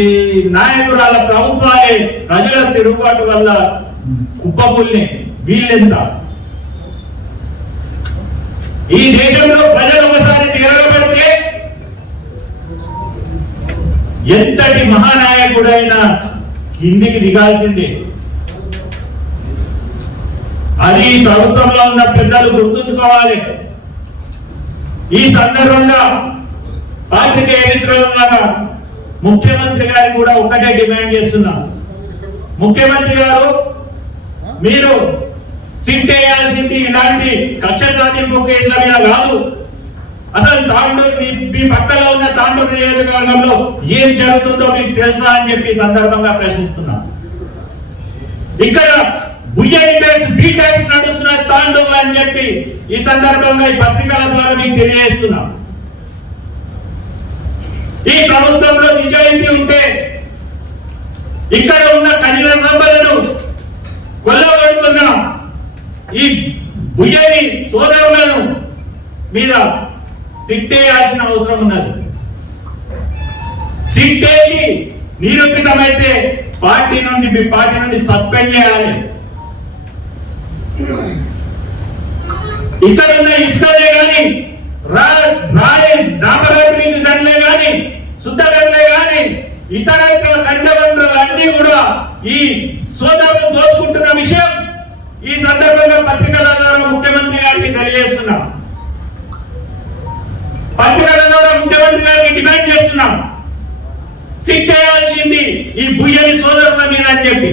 నాయకురాల ప్రభుత్వాలే ప్రజల తిరుగుబాటు వల్ల కుప్పకూలిని. వీళ్ళెంత? ఈ దేశంలో ప్రజలు ఒకసారి తిరగబడితే ఎంతటి మహానాయకుడైనా కిందికి దిగాల్సిందే. అది ప్రభుత్వంలో ఉన్న పెద్దలు గుర్తుంచుకోవాలి. ఈ సందర్భంగా పాత్రికేయ మిత్రుల ద్వారా ముఖ్యమంత్రి గారికి కూడా ఒకటే డిమాండ్ చేస్తున్నా. ముఖ్యమంత్రి గారు, మీరు సిట్ వేయాల్సింది ఇలాంటి కక్ష సాధింపు కేసుల మీద కాదు. అసలు తాండూరు, మీ పక్కలో ఉన్న తాండూరు నియోజకవర్గంలో ఏం జరుగుతుందో మీకు తెలుసా అని చెప్పి సందర్భంగా ప్రశ్నిస్తున్నా. ఇక్కడ బుయ్యని ట్యాక్స్, బీ ట్యాక్స్ నడుస్తున్న తాండూరు అని చెప్పి ఈ సందర్భంగా ఈ పత్రికల ద్వారా మీకు తెలియజేస్తున్నా. ఈ ప్రభుత్వంలో నిజాయితీ ఉంటే ఇక్కడ ఉన్న ఖనిజ సంపదను కొల్లగొడుతున్న ఈ బుయ్యని సోదరులను మీద సిట్టేయాల్సిన అవసరం ఉన్నది. సిట్టేసి నిరూపితమైతే పార్టీ నుండి సస్పెండ్ చేయాలి. ఇక్కడ ఉన్న ఇసుకలే గాని, రామరాత్రి గంటలే గాని, శుద్ధ గంటలే గాని, ఇతర కంచబంధులన్నీ కూడా ఈ సోదరులు దోచుకుంటున్న విషయం ఈ సందర్భంగా పత్రికల ద్వారా ముఖ్యమంత్రి గారికి తెలియజేస్తున్నాం. పత్రికల ద్వారా ముఖ్యమంత్రి గారికి డిమాండ్ చేస్తున్నాం, సిట్ వేయాల్సింది ఈ బుయ్యని సోదరుల మీద అని చెప్పి.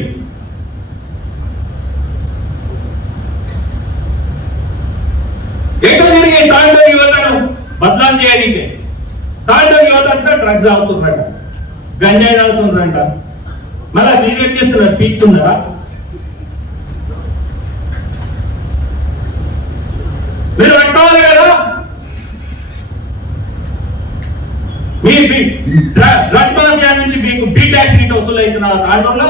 ఎటు తిరిగి తాండూరు యువతను బదనాం చేయడానికి. తాండూరు యువత అంతా డ్రగ్స్ తాగుతున్నారట, గంజాయి తాగుతున్నారంట. మళ్ళా మీరేం చేస్తున్నారు? పీక్తున్నారా? మీరు పట్టుకోవాలి కదా. మీ డ్రగ్ మాఫియా నుంచి మీకు బీ ట్యాక్స్ రేట్ వసూలు అవుతున్న తాండూరులో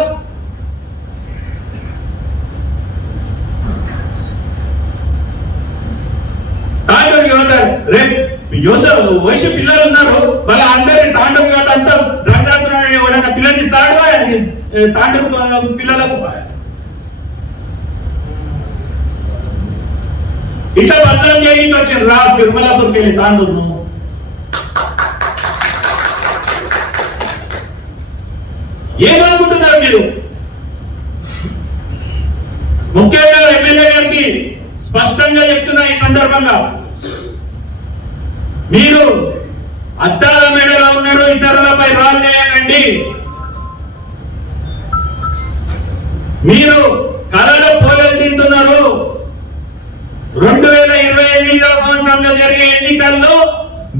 తాండూరు యువత రేపు వయసు పిల్లలు ఉన్నారు, వాళ్ళ అందరినీ తాండూరు యువత అంతా డ్రగ్ తాగుతున్నాడు. ఎవడన్నా పిల్లలు ఇస్తాడు తాండూరు పిల్లలకు? ఇట్లా బదనాం చేయడానికి వచ్చారు రా తిరుమలాపూర్కి వెళ్ళి తాండూరును. ఏమనుకుంటున్నారు మీరు? ముఖ్యంగా ఎమ్మెల్యే గారికి స్పష్టంగా చెప్తున్నా ఈ సందర్భంగా, మీరు అద్దాల మేడలో ఉన్నారు, ఇతరులపై రాళ్ళేయండి. మీరు కళల పోలలు తింటున్నారు. 2028వ సంవత్సరంలో జరిగే ఎన్నికల్లో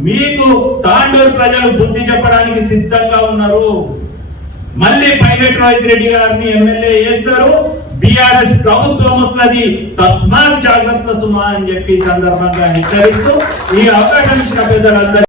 మీకు తాండూరు ప్రజలు బుద్ధి చెప్పడానికి సిద్ధంగా ఉన్నారు. మళ్ళీ పైలట్ రోహిత్ రెడ్డి గారిని ఎమ్మెల్యే చేస్తారు, బీఆర్ఎస్ ప్రభుత్వం వస్తుంది, తస్మాత్ జాగ్రత్త సుమా అని చెప్పి సందర్భంగా హెచ్చరిస్తూ ఈ అవకాశం ఇచ్చిన పెద్దలందరూ